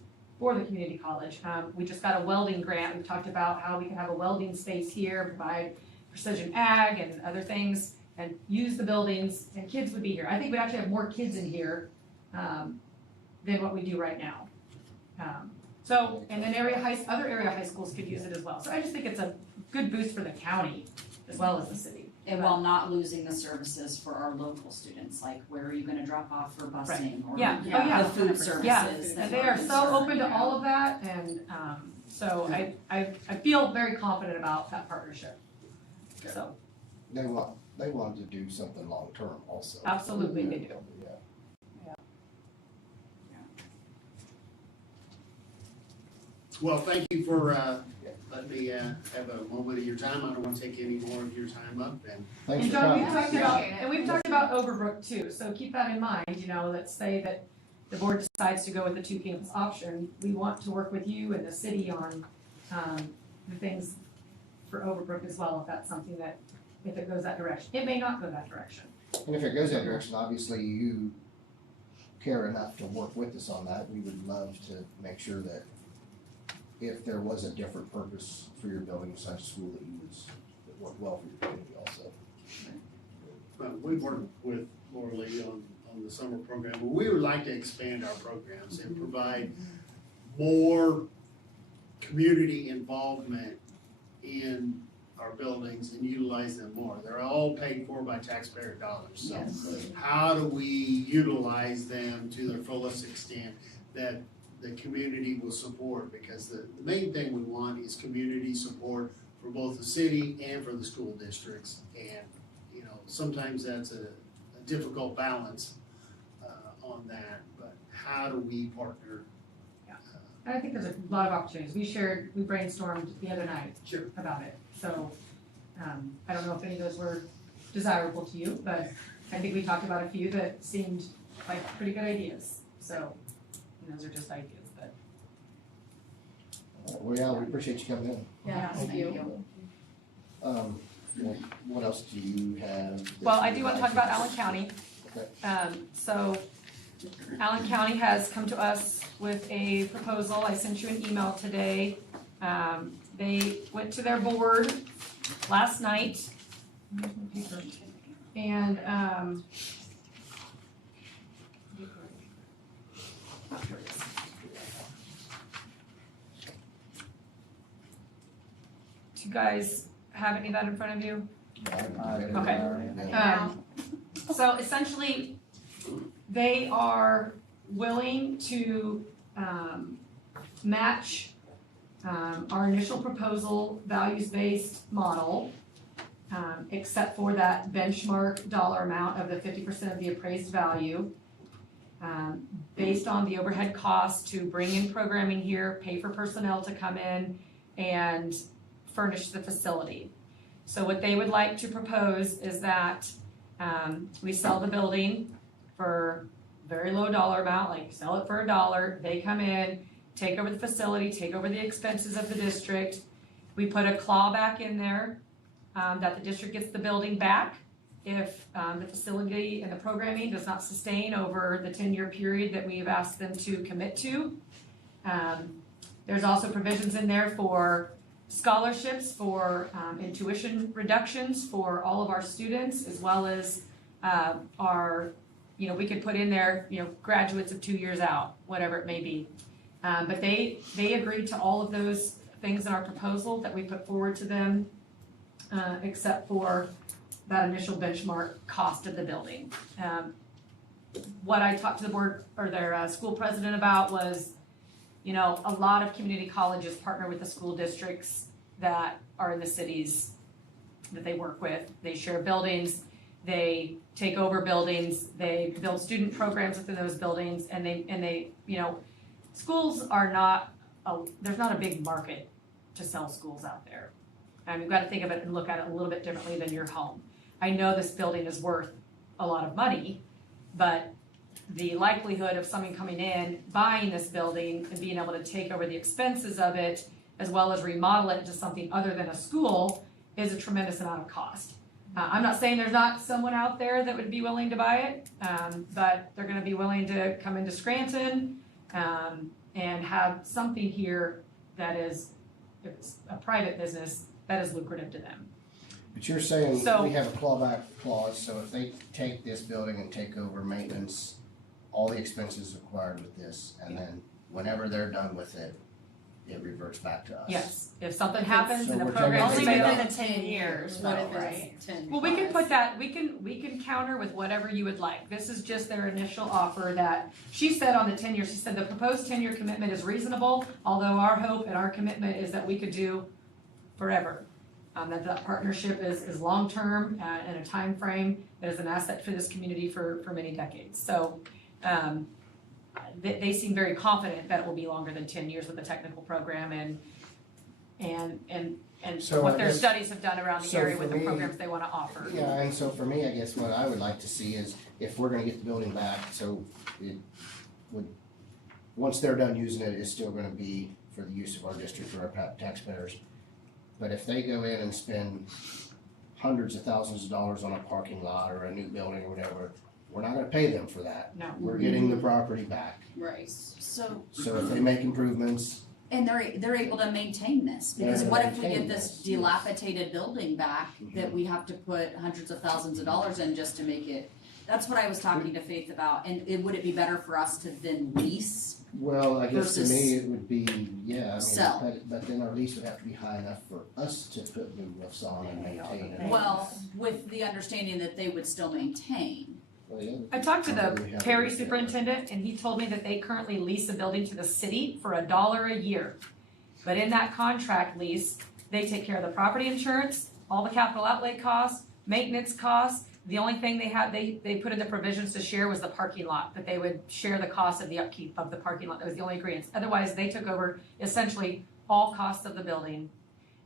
for the community college. We just got a welding grant. We talked about how we could have a welding space here, provide precision ag and other things, and use the buildings, and kids would be here. I think we actually have more kids in here than what we do right now. And then other area high schools could use it as well. So I just think it's a good boost for the county as well as the city. And while not losing the services for our local students, like where are you gonna drop off for busing or Yeah. Oh, yeah. the food services. Yeah, that and they we're are so concerned open to about. all of that, and so I feel very confident about that partnership. So, They want to do something long-term also. absolutely they do. Yeah. Well, thank you for, letting me, have a moment of your time. I don't want to take any more of your time up, and Thanks And for John, coming. we've talked about Overbrook too, so keep that in mind, let's say that the board decides to go with the 2 campus option. We want to work with you and the city on, the things for Overbrook as well, if that's something that, if it goes that direction. It may not go that direction. And if it goes that direction, obviously you care enough to work with us on that. We would love to make sure that if there was a different purpose for your building besides school, that worked well for your community also. we've worked with Laura Lee on the summer program. We would like to expand our programs and provide more community involvement in our buildings and utilize them more. They're all paid for by taxpayer dollars, so how do we utilize them to their fullest extent that the community will support? Because the main thing we want is community support for both the city and for the school districts. And, sometimes that's a difficult balance on that, but how do we partner? And I think there's a lot of opportunities. We brainstormed the other night about it. So, I don't know if any of those were desirable to you, but I think we talked about a few that seemed like pretty good ideas. So, those are just ideas, but. Well, yeah, we appreciate you coming in. Yeah, thank you. What else do you have? Well, I do want to talk about Allen County. Okay. So Allen County has come to us with a proposal. I sent you an email today. They went to their board last night. And, do you guys have any of that in front of you? Okay. So essentially, they are willing to match our initial proposal values-based model, except for that benchmark dollar amount of the 50% of the appraised value, based on the overhead cost to bring in programming here, pay for personnel to come in, and furnish the facility. So what they would like to propose is that we sell the building for very low dollar amount, like sell it for $1. They come in, take over the facility, take over the expenses of the district. We put a clawback in there that the district gets the building back if the facility and the programming does not sustain over the 10-year period that we've asked them to commit to. There's also provisions in there for scholarships for and tuition reductions for all of our students, as well as we could put in there, graduates of 2 years out, whatever it may be. But they agreed to all of those things in our proposal that we put forward to them, except for that initial benchmark cost of the building. What I talked to the board or their school president about was, a lot of community colleges partner with the school districts that are in the cities that they work with. They share buildings, they take over buildings, they build student programs within those buildings, and they schools are not, there's not a big market to sell schools out there. And you've got to think of it and look at it a little bit differently than your home. I know this building is worth a lot of money, but the likelihood of someone coming in, buying this building, and being able to take over the expenses of it, as well as remodel it into something other than a school, is a tremendous amount of cost. I'm not saying there's not someone out there that would be willing to buy it, but they're gonna be willing to come into Scranton, and have something here that is, if it's a private business, that is lucrative to them. But you're saying So- we have a clawback clause, so if they take this building and take over maintenance, all the expenses required with this, and then whenever they're done with it, it reverts back to us. Yes, if something happens and the So we're program taking- Only Only within the 10 years, What if though, it's right? 10 Well, we can plus? put that, we can counter with whatever you would like. This is just their initial offer that, she said on the 10 years, she said the proposed 10-year commitment is reasonable, although our hope and our commitment is that we could do forever. That partnership is long-term, and a time frame that is an asset for this community for many decades. So, they seem very confident that it will be longer than 10 years with the technical program and So what I their guess- studies have done around the so area for with the me- programs they wanna offer. Yeah, and so for me, I guess what I would like to see is if we're gonna get the building back, so it would, once they're done using it, it's still gonna be for the use of our district or our taxpayers. But if they go in and spend hundreds of thousands of dollars on a parking lot or a new building or whatever, we're not gonna pay them for that. No. We're getting the property back. Right, so, So if they make improvements, and they're able to maintain this, because They're what gonna if we maintain get this this, yes. dilapidated building back that we have to put hundreds of thousands of dollars in just to make it? That's what I was talking to Faith about, and would it be better for us to then lease? well, I guess to Versus me, it would be, yeah, I sell. mean, but then our lease would have to be high enough for us to put new roofs on and maintain it. Well, with the understanding that they would still maintain. Well, yeah. I talked to the We have Perry it. superintendent, and he told me that they currently lease a building to the city for $1 a year. But in that contract lease, they take care of the property insurance, all the capital outlay costs, maintenance costs. The only thing they put in the provisions to share was the parking lot, that they would share the cost of the upkeep of the parking lot. That was the only agreement. Otherwise, they took over essentially all costs of the building,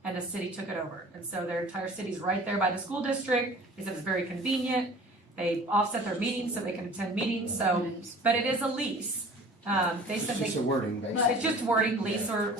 and the city took it over. And so their entire city's right there by the school district. They said it's very convenient. They offset their meetings so they can attend meetings, so, but it is a lease. They It's said just a wording, basically. it's just wording, lease, or,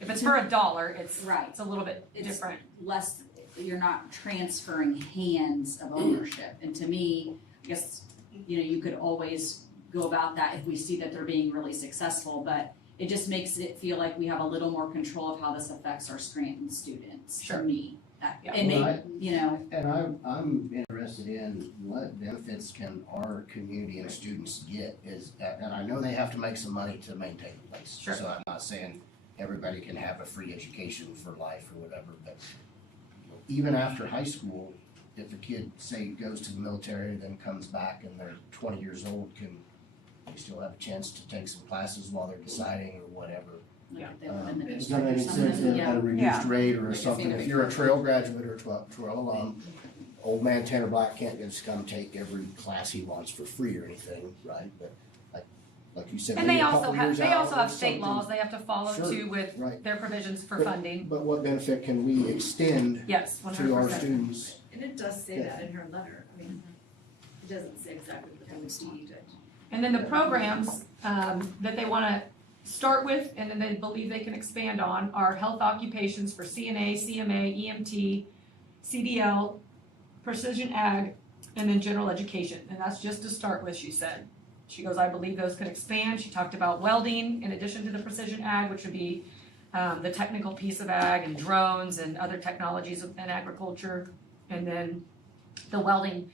if it's for $1, it's Right. a little bit It's different. less, you're not transferring hands of ownership. And to me, I guess, you could always go about that if we see that they're being really successful, but it just makes it feel like we have a little more control of how this affects our Scranton students, Sure. to me. Yeah. And Well, maybe, And I'm interested in what benefits can our community and students get and I know they have to make some money to maintain the place. Sure. So I'm not saying everybody can have a free education for life or whatever, but even after high school, if a kid, say, goes to the military, then comes back and they're 20 years old, can they still have a chance to take some classes while they're deciding or whatever? like if they live in the Is district that or any sense something, at a reduced Yeah. rate or Like a something? senior If you're a program. trail graduate or trail alum, old man Tanner Black can't just come take every class he wants for free or anything, right? But like you said, And maybe they a also couple have, years they out also or have state something. laws they have to follow Sure. too with Right. their provisions for But- funding. But what benefit can we extend Yes, one to hundred our percent. students? And it does say that in her letter, I mean, it doesn't say exactly what they would need. And then the programs, that they wanna start with, and then they believe they can expand on, are health occupations for CNA, CMA, EMT, CDL, precision ag, and then general education. And that's just to start with, she said. She goes, I believe those could expand. She talked about welding in addition to the precision ag, which would be the technical piece of ag and drones and other technologies in agriculture. And then the welding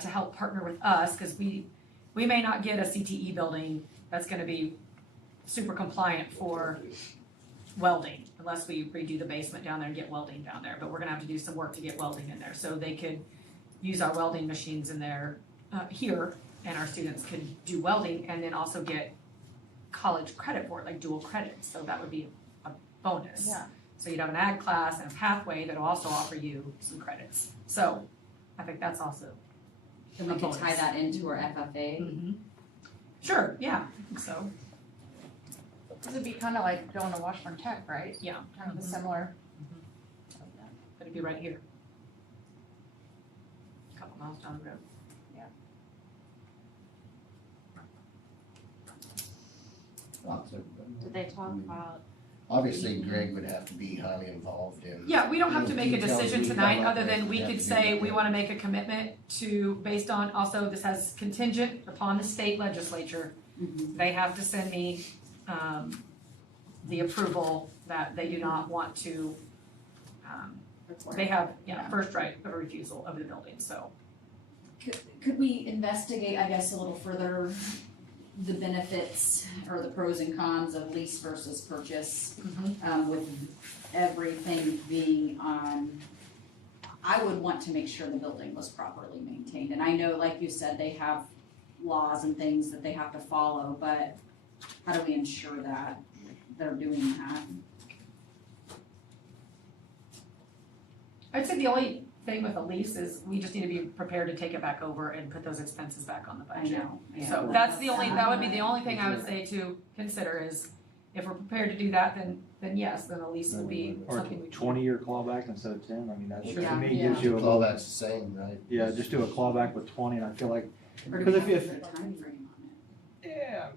to help partner with us, because we may not get a CTE building that's gonna be super compliant for welding, unless we redo the basement down there and get welding down there, but we're gonna have to do some work to get welding in there, so they could use our welding machines in there, here, and our students could do welding and then also get college credit for it, like dual credit, so that would be a bonus. Yeah. So you'd have an ag class and a pathway that'll also offer you some credits, so I think that's also. and we could tie that into our FFA. Mm-hmm. Sure, yeah, so. This would be kind of like going to Washburn Tech, right? Yeah. Kind of a Mhm. similar. It'd be right here. A couple miles down the road. Did they talk about Obviously, Greg would have to be highly involved in. Yeah, we don't have to make a details decision we tonight, come up other with. than we have could to say do we that. wanna make a commitment to, based on, also, this has contingent upon the state legislature. They have to send me, the approval that they do not want to, they have, first right of refusal of the building, so. Could we investigate, I guess, a little further, the benefits or the pros and cons of lease versus purchase? With everything being on, I would want to make sure the building was properly maintained. And I know, like you said, they have laws and things that they have to follow, but how do we ensure that they're doing that? I'd say the only thing with a lease is we just need to be prepared to take it back over and put those expenses back on the I budget. know. yeah. So that's the only, that would be the only thing I would say to consider is, if we're prepared to do that, then yes, then a lease would be Or something we. 20-year clawback instead of 10, I mean, that Yeah. to me gives you a All little, that's the same, right? yeah, just do a clawback with 20, and I feel like, Or do because we if, have to put a time frame on it? yeah,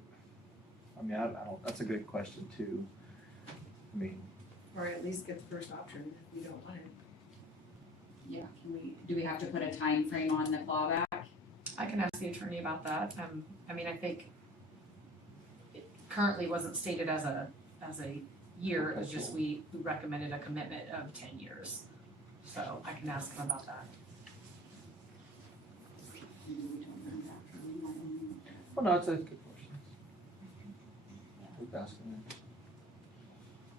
I mean, I don't, that's a good question too. I mean, Or at least get the first option if you don't want it. Yeah, do we have to put a time frame on the clawback? I can ask the attorney about that. I mean, I think it currently wasn't stated as a year, it was just we recommended a commitment of 10 years. So I can ask him about that. well, no, it's a good question. Keep asking it.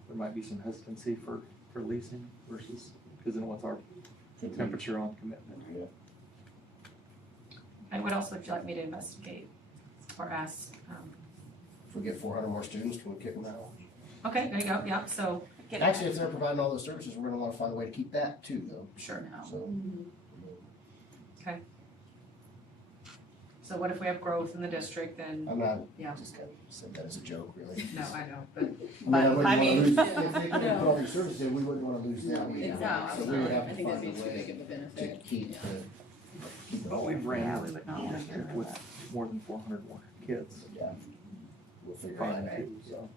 There might be some hesitancy for leasing versus, because then what's our temperature on commitment? Yeah. And what else would you like me to investigate or ask? If we get 400 more students, can we kick them out? Okay, there you go, yeah, so. Actually, if they're providing all those services, we're gonna wanna find a way to keep that too, though. Sure. So, So what if we have growth in the district, then, I'm not, Yeah. just kind of said that as a joke, really. no, I know, but. I mean, mean- if they couldn't put all these services in, we wouldn't wanna lose them either. Exactly. So we would have I to think find that a makes too big way of a to benefit. keep the. Well, we've ran Yeah, into we would not a want to district do with that. more than 400 more kids. Yeah. We'll figure Fine, that out, too, so,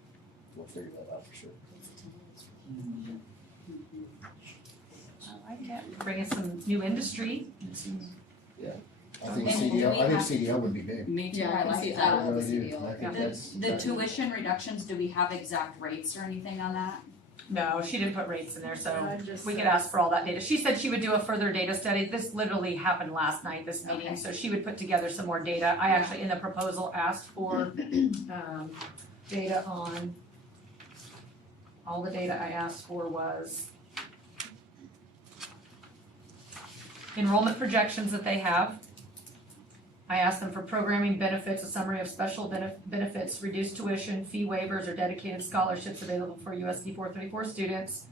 we'll figure that out for sure. I like it. Bring us some new industry. I think And do CDL, we I think have- CDL would be big. Me too, Yeah, I I can like see that. that. I really do. CDL. I think that's. The tuition reductions, do we have exact rates or anything on that? No, she didn't put rates in there, so I just we could said- ask for all that data. She said she would do a further data study. This literally happened last night, this meeting, Okay. so she would put together some more data. I actually, in the proposal, asked for, data on, all the data I asked for was enrollment projections that they have. I asked them for programming benefits, a summary of special benefits, reduced tuition, fee waivers, or dedicated scholarships available for USD 434 students.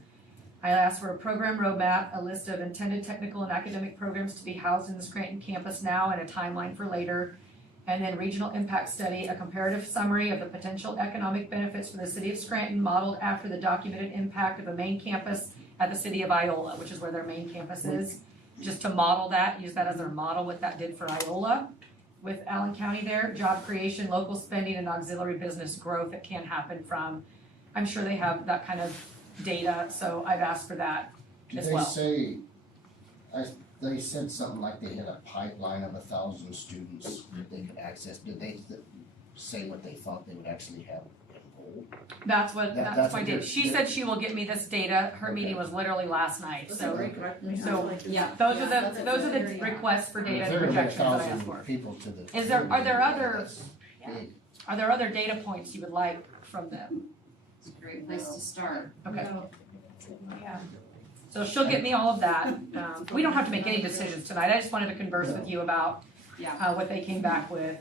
I asked for a program roadmap, a list of intended technical and academic programs to be housed in the Scranton campus now and a timeline for later. And then regional impact study, a comparative summary of the potential economic benefits for the city of Scranton modeled after the documented impact of a main campus at the city of Iola, which is where their main campus is. Just to model that, use that as their model, what that did for Iola with Allen County there, job creation, local spending, and auxiliary business growth that can happen from, I'm sure they have that kind of data, so I've asked for that as well. Did they say, they said something like they had a pipeline of 1,000 students that they could access, did they say what they thought they would actually have enrolled? That's what That's I what did. they're- She said she will get me this data. Her meeting was literally last night, so. Yeah. Those are the requests for data If and they're gonna get projections that I asked 1,000 for. people to the. Is there- are there other- That's big. Are there other data points you would like from them? It's a great place to start. Okay. Yeah. So she'll get me all of that. We don't have to make any decisions tonight. I just wanted to converse with you about what they came back with.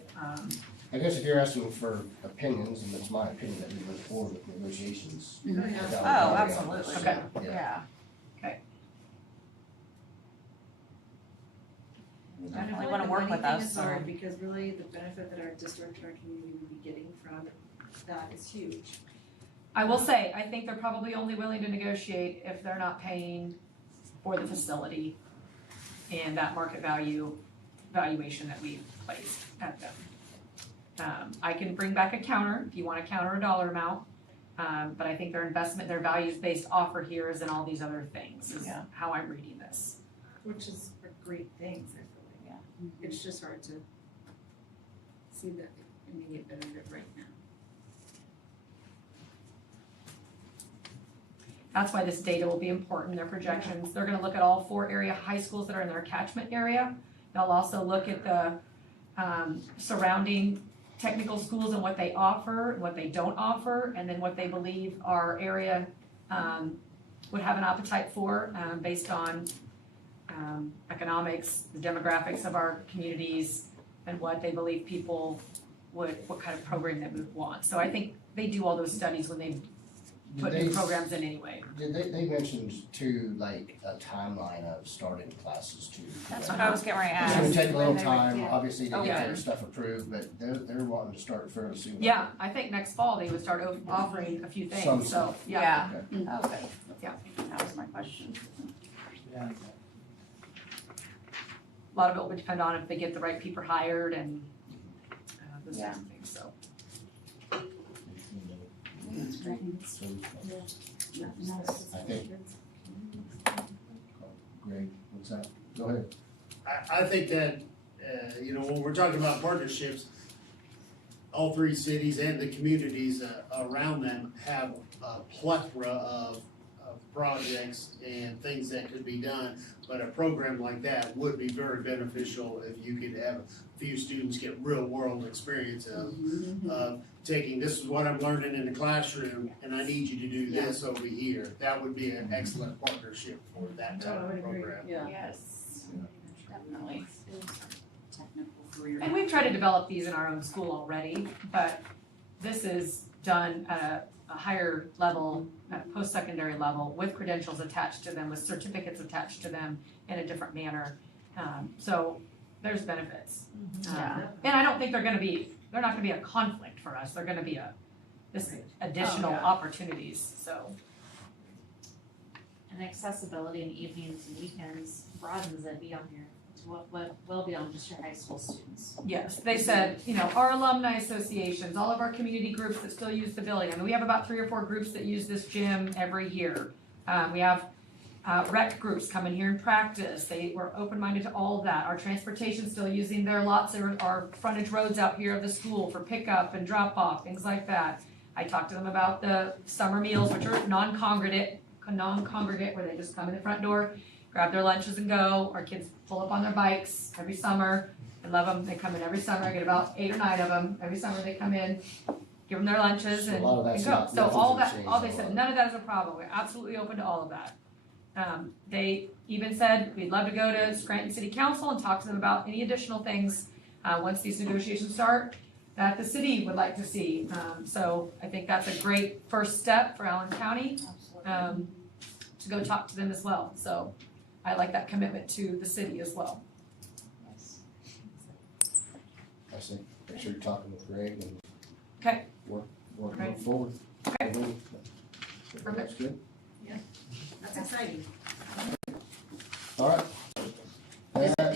I guess if you're asking for opinions, and it's my opinion that we move forward with negotiations. without- Oh, absolutely. Okay. Yeah. Definitely wanna work with us, so. Hard because really the benefit that our district and our community would be getting from that is huge. I will say, I think they're probably only willing to negotiate if they're not paying for the facility and that market valuation that we've placed at them. I can bring back a counter, if you want to counter a dollar amount, But I think their investment, their values-based offer here is in all these other things, is Yeah. how I'm reading this. Which is a great thing, I feel like. Yeah. It's just hard to see the immediate benefit right now. That's why this data will be important, their projections. They're gonna look at all 4 area high schools that are in their catchment area. They'll also look at the surrounding technical schools and what they offer, what they don't offer, and then what they believe our area would have an appetite for based on economics, the demographics of our communities, and what they believe people what kind of program they would want. So I think they do all those studies when they put new programs in anyway. Did they mentioned too, like a timeline of starting classes too? That's what I was getting ready to ask. It's gonna take a little When they would- time, yeah. obviously, to Oh, get yeah. their stuff approved, but they're wanting to start fairly soon. Yeah, I think next fall they would start offering a few Some things, so, stuff. yeah. Okay. Okay. Yeah. That was my question. Yeah. A lot of it will depend on if they get the right people hired and those Yeah. kinds of things, so. That's great. I think. Greg, what's that? Go ahead. I think that, when we're talking about partnerships, all 3 cities and the communities around them have a plethora of projects and things that could be done. But a program like that would be very beneficial if you could have a few students get real world experience of taking, this is what I'm learning in the classroom, and I need you to do this over here. That would be an excellent partnership for that type of program. Yes, definitely. Technical career. And we've tried to develop these in our own school already, but this is done at a higher level, at a post-secondary level, with credentials attached to them, with certificates attached to them in a different manner. So there's benefits. Yeah. And I don't think they're not gonna be a conflict for us, they're gonna be this additional Oh, yeah. opportunities, so. And accessibility in evenings and weekends broadens it beyond here to well beyond just your high school students. Yes, they said, our alumni associations, all of our community groups that still use the building. I mean, we have about 3 or 4 groups that use this gym every year. We have rec groups come in here and practice. They were open-minded to all of that. Our transportation still using their lots, our frontage roads out here of the school for pickup and drop-off, things like that. I talked to them about the summer meals, which are non-congregate, where they just come in the front door, grab their lunches and go. Our kids pull up on their bikes every summer. I love them. They come in every summer. I get about 8 or 9 of them. Every summer they come in, give them their lunches So a and lot of that's go. not- So all nothing's that, changed all they on said, that. none of that is a problem. We're absolutely open to all of that. They even said, we'd love to go to Scranton City Council and talk to them about any additional things, once these negotiations start, that the city would like to see. So I think that's a great first step for Allen County, to go talk to them as well. So I like that commitment to the city as well. I see. Make sure you're talking with Greg and. Okay. Work Okay. move forward. Okay. That's Perfect. good. That's exciting. All right.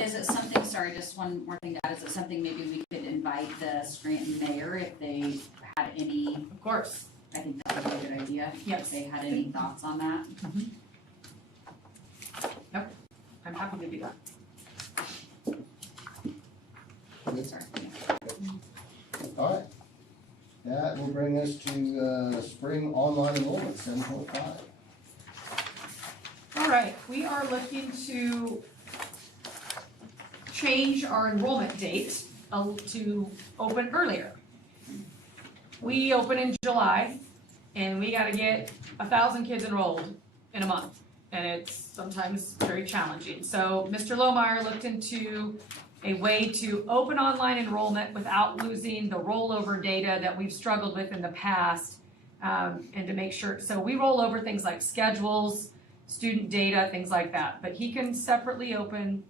Is it something, sorry, just one more thing to add, is it something maybe we could invite the Scranton mayor if they had any? Of course. I think that would be a good idea. Yes. If they had any thoughts on that. Yep, I'm happy to do that. Good. Sorry. All right. That will bring us to, spring online enrollment, 7.5. All right, we are looking to change our enrollment date to open earlier. We open in July, and we gotta get 1,000 kids enrolled in a month, and it's sometimes very challenging. So Mr. Lohmeyer looked into a way to open online enrollment without losing the rollover data that we've struggled with in the past, and to make sure, so we roll over things like schedules, student data, things like that, but he can separately open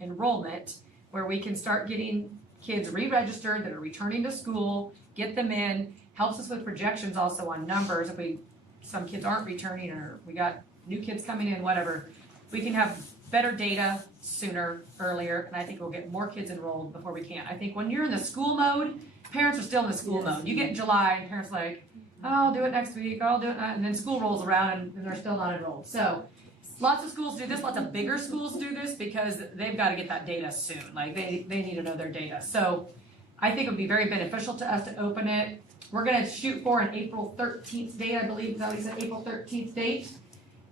enrollment where we can start getting kids re-registered that are returning to school, get them in, helps us with projections also on numbers. If some kids aren't returning or we got new kids coming in, whatever, we can have better data sooner, earlier, and I think we'll get more kids enrolled before we can. I think when you're in the school mode, parents are still in the school mode. You get in July and parents are like, I'll do it next week, I'll do it, and then school rolls around and they're still not enrolled. So lots of schools do this, lots of bigger schools do this because they've got to get that data soon. Like they need to know their data. So I think it would be very beneficial to us to open it. We're gonna shoot for an April 13th date, I believe, that we said April 13th date.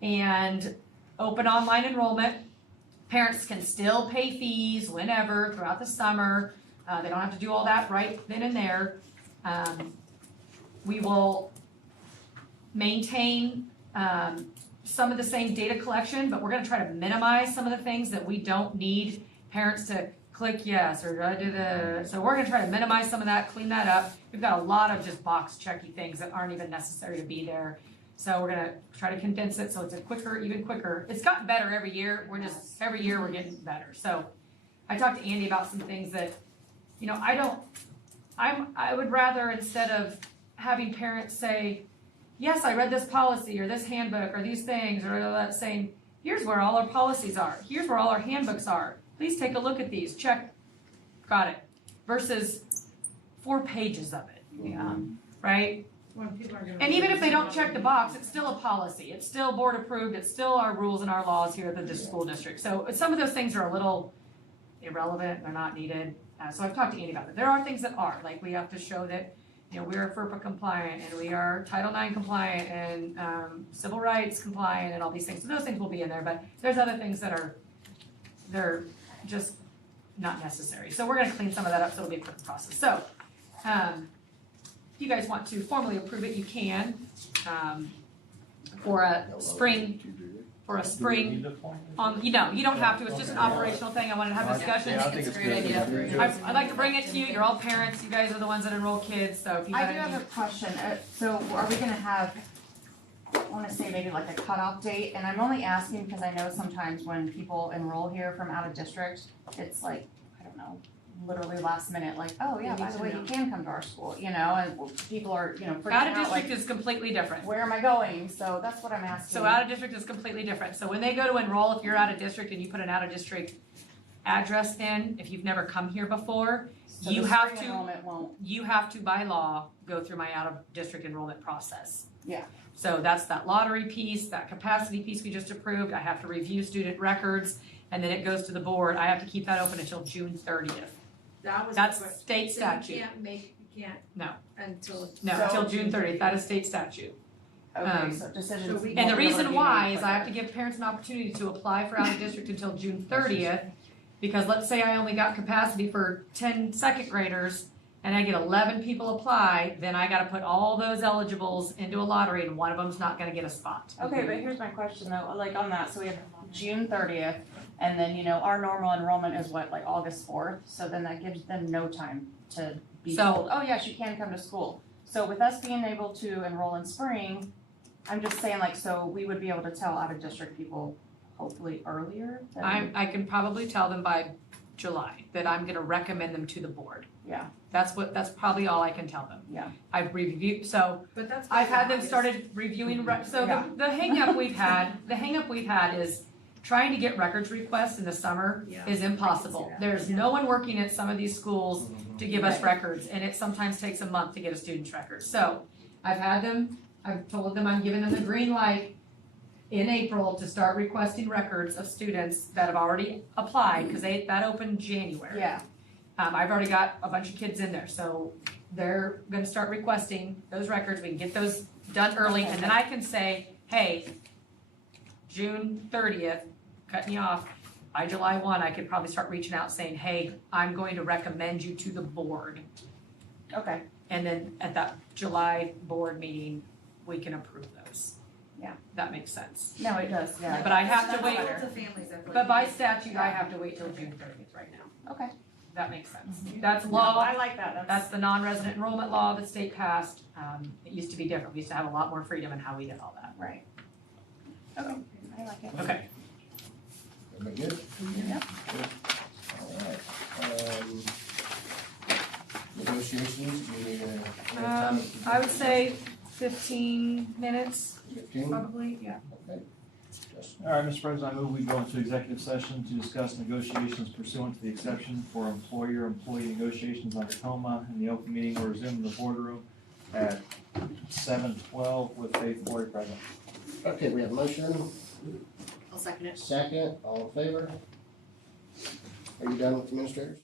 And open online enrollment. Parents can still pay fees whenever throughout the summer. They don't have to do all that right then and there. We will maintain some of the same data collection, but we're gonna try to minimize some of the things that we don't need parents to click yes or do the, so we're gonna try to minimize some of that, clean that up. We've got a lot of just box checky things that aren't even necessary to be there. So we're gonna try to condense it so it's even quicker. It's gotten better every year. Every year we're getting better. So I talked to Andy about some things that, I would rather, instead of having parents say, yes, I read this policy or this handbook or these things, or that, saying, here's where all our policies are. Here's where all our handbooks are. Please take a look at these. Check. Got it. Versus 4 pages of it. Yeah. Right? And even if they don't check the box, it's still a policy. It's still board approved. It's still our rules and our laws here at the school district. So some of those things are a little irrelevant. They're not needed. So I've talked to Andy about it. There are things that are, like we have to show that, we're FERPA compliant and we are Title IX compliant and civil rights compliant and all these things. So those things will be in there, but there's other things that they're just not necessary. So we're gonna clean some of that up so it'll be a quick process. So, if you guys want to formally approve it, you can, for a spring, you don't have to, it's just an operational thing. I wanted to have a discussion. Yeah, I think it's a great idea. I'd like to bring it to you. You're all parents. You guys are the ones that enroll kids, so if you I got do any. have a question. So are we gonna have, I wanna say maybe like a cutoff date? And I'm only asking because I know sometimes when people enroll here from out of district, it's like, I don't know, literally last minute, like, oh yeah, by the way, you can come to our school, and people are, freaking Out of out, district like, is completely different. where am I going? So that's what I'm asking. So out of district is completely different. So when they go to enroll, if you're out of district and you put an out of district address in, if you've never come here before, So you the have spring to, enrollment won't. you have to by law go through my out of district enrollment process. Yeah. So that's that lottery piece, that capacity piece we just approved. I have to review student records and then it goes to the board. I have to keep that open until June 30th. That's state statute. You can't. No. Until. Until June 30th. That is state statute. Okay, so decisions. And the reason why is I have to give parents an opportunity to apply for out of district until June 30th, because let's say I only got capacity for 10 second graders and I get 11 people apply, then I gotta put all those eligibles into a lottery and one of them's not gonna get a spot. Okay, but here's my question though, like on that, so we have June 30th, and then, our normal enrollment is what, like August 4th? So then that gives them no time to be told, oh yes, you can come to school. So with us being able to enroll in spring, I'm just saying so we would be able to tell out of district people hopefully earlier than. I can probably tell them by July that I'm gonna recommend them to the board. Yeah. That's probably all I can tell them. Yeah. I've reviewed, so But that's. I've had them started reviewing, the hang up we've had is trying to get records requests in the summer is impossible. There's no one working at some of these schools to give us records, and it sometimes takes a month to get a student's records. So I've told them I'm giving them the green light in April to start requesting records of students that have already applied, because that opened January. Yeah. I've already got a bunch of kids in there, so they're gonna start requesting those records. We can get those done early, and then I can say, hey, June 30th, cut me off. By July 1, I could probably start reaching out saying, hey, I'm going to recommend you to the board. Okay. And then at that July board meeting, we can approve those. Yeah. That makes sense. No, it does, yeah. But I have to wait, Families are but by statute, I have to wait till June 30th right now. Okay. That makes sense. That's law. I like that. That's the non-resident enrollment law the state passed. It used to be different. We used to have a lot more freedom in how we did all that. Right. Okay, I like it. Okay. Everybody good? Yep. Alright, negotiations, do you need a time? I would say 15 minutes, 15? probably, yeah. Okay. All right, Mr. President, I move we go into executive session to discuss negotiations pursuant to the exception for employer-employee negotiations on Tacoma, and the open meeting will resume in the boardroom at 7:12 with Faith Flory present. Okay, we have a motion, I'll second it. second, all in favor? Are you done with administrators?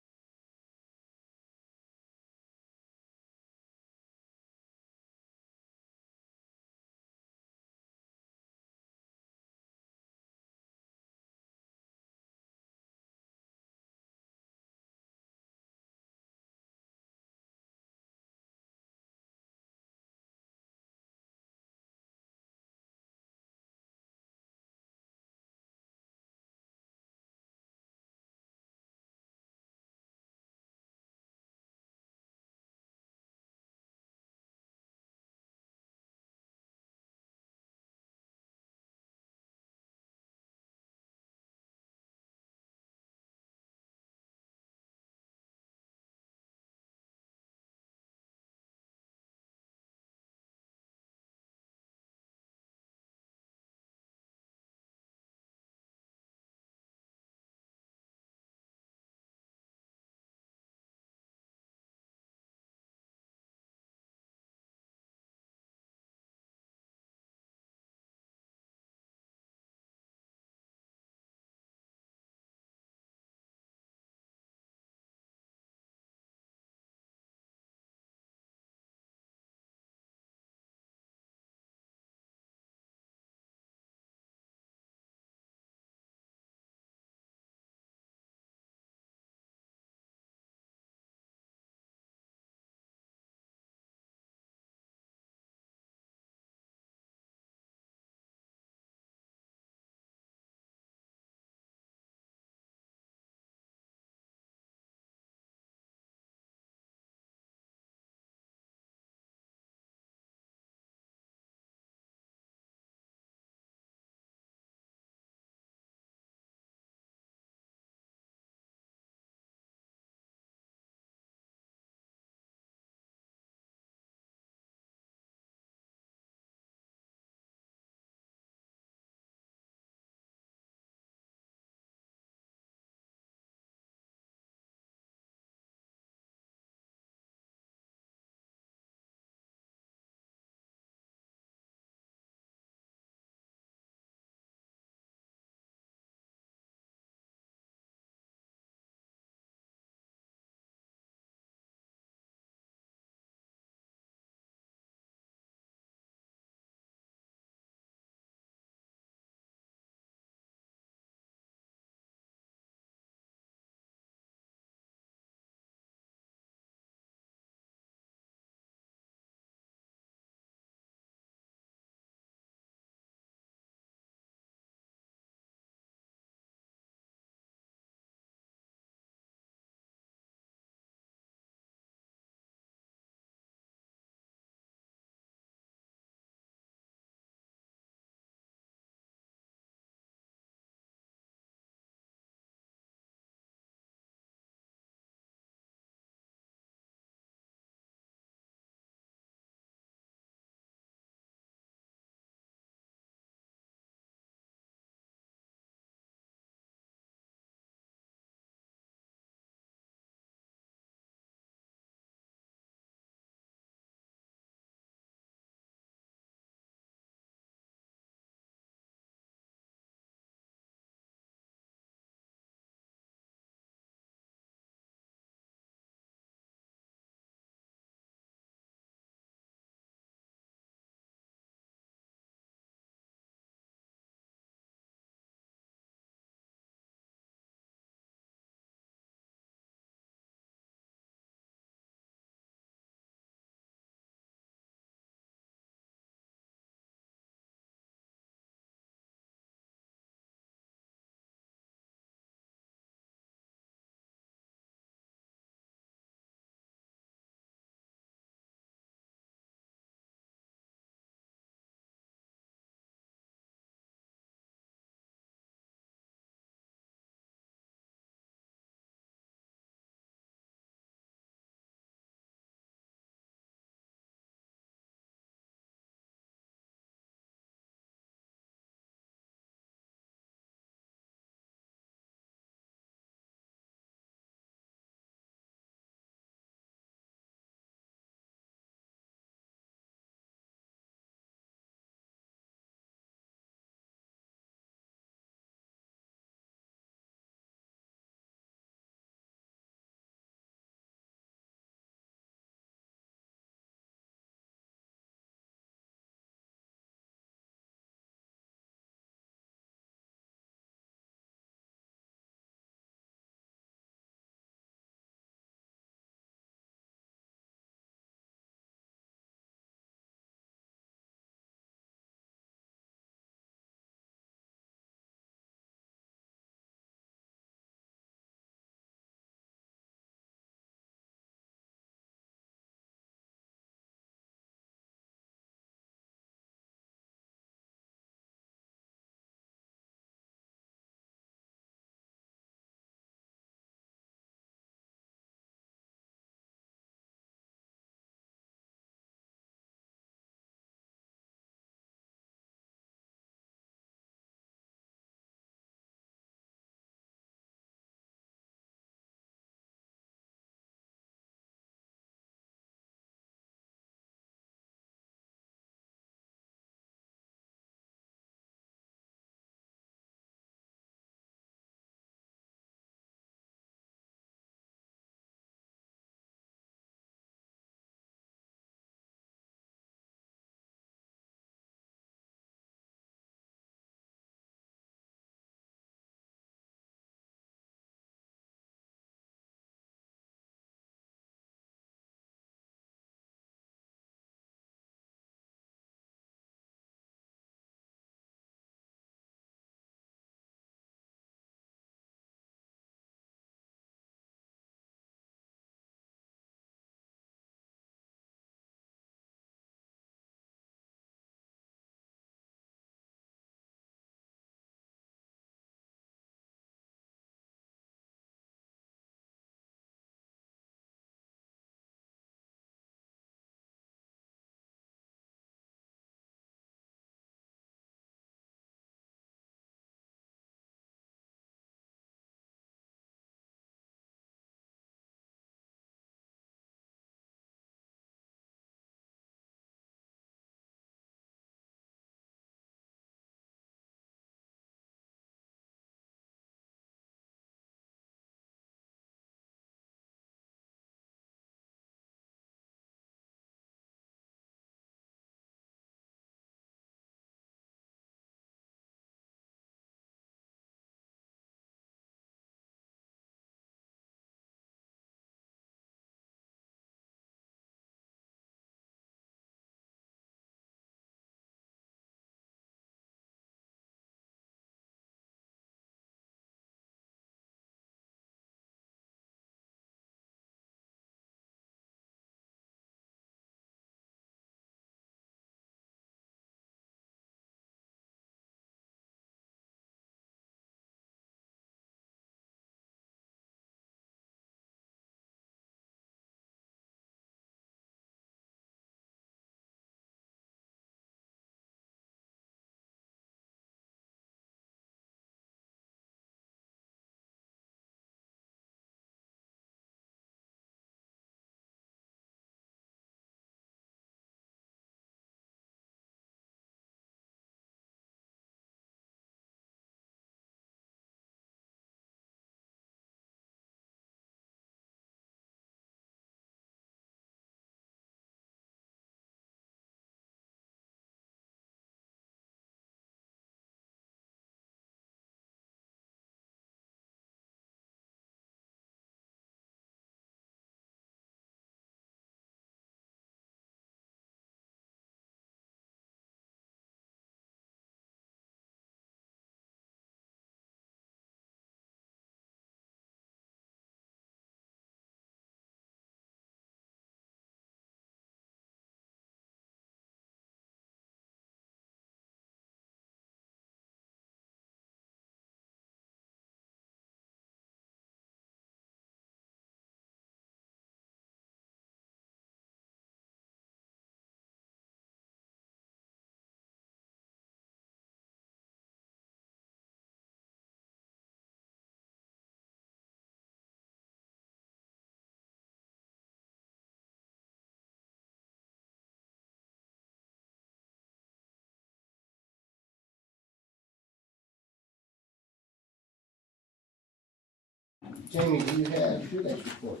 Jamie, do you have your next report?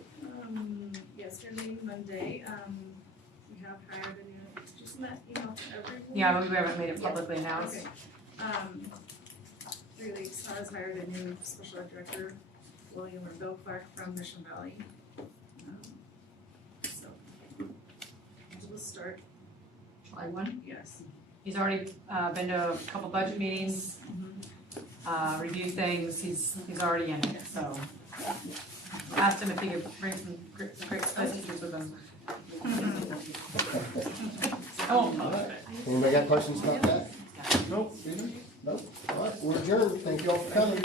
Yesterday, Monday, we have hired a new, just met, email to everyone. Yeah, we haven't made it publicly announced. Okay. 3 Lakes has hired a new special ed director, William or Bill Clark from Mission Valley. So, we'll start. July 1? Yes. He's already been to a couple budget meetings, reviewed things, he's already in it, so. Asked him if he could bring some great pictures with him. Oh, no. Anybody got questions about that? Nope. Nope. All right, we're adjourned. Thank you all for coming.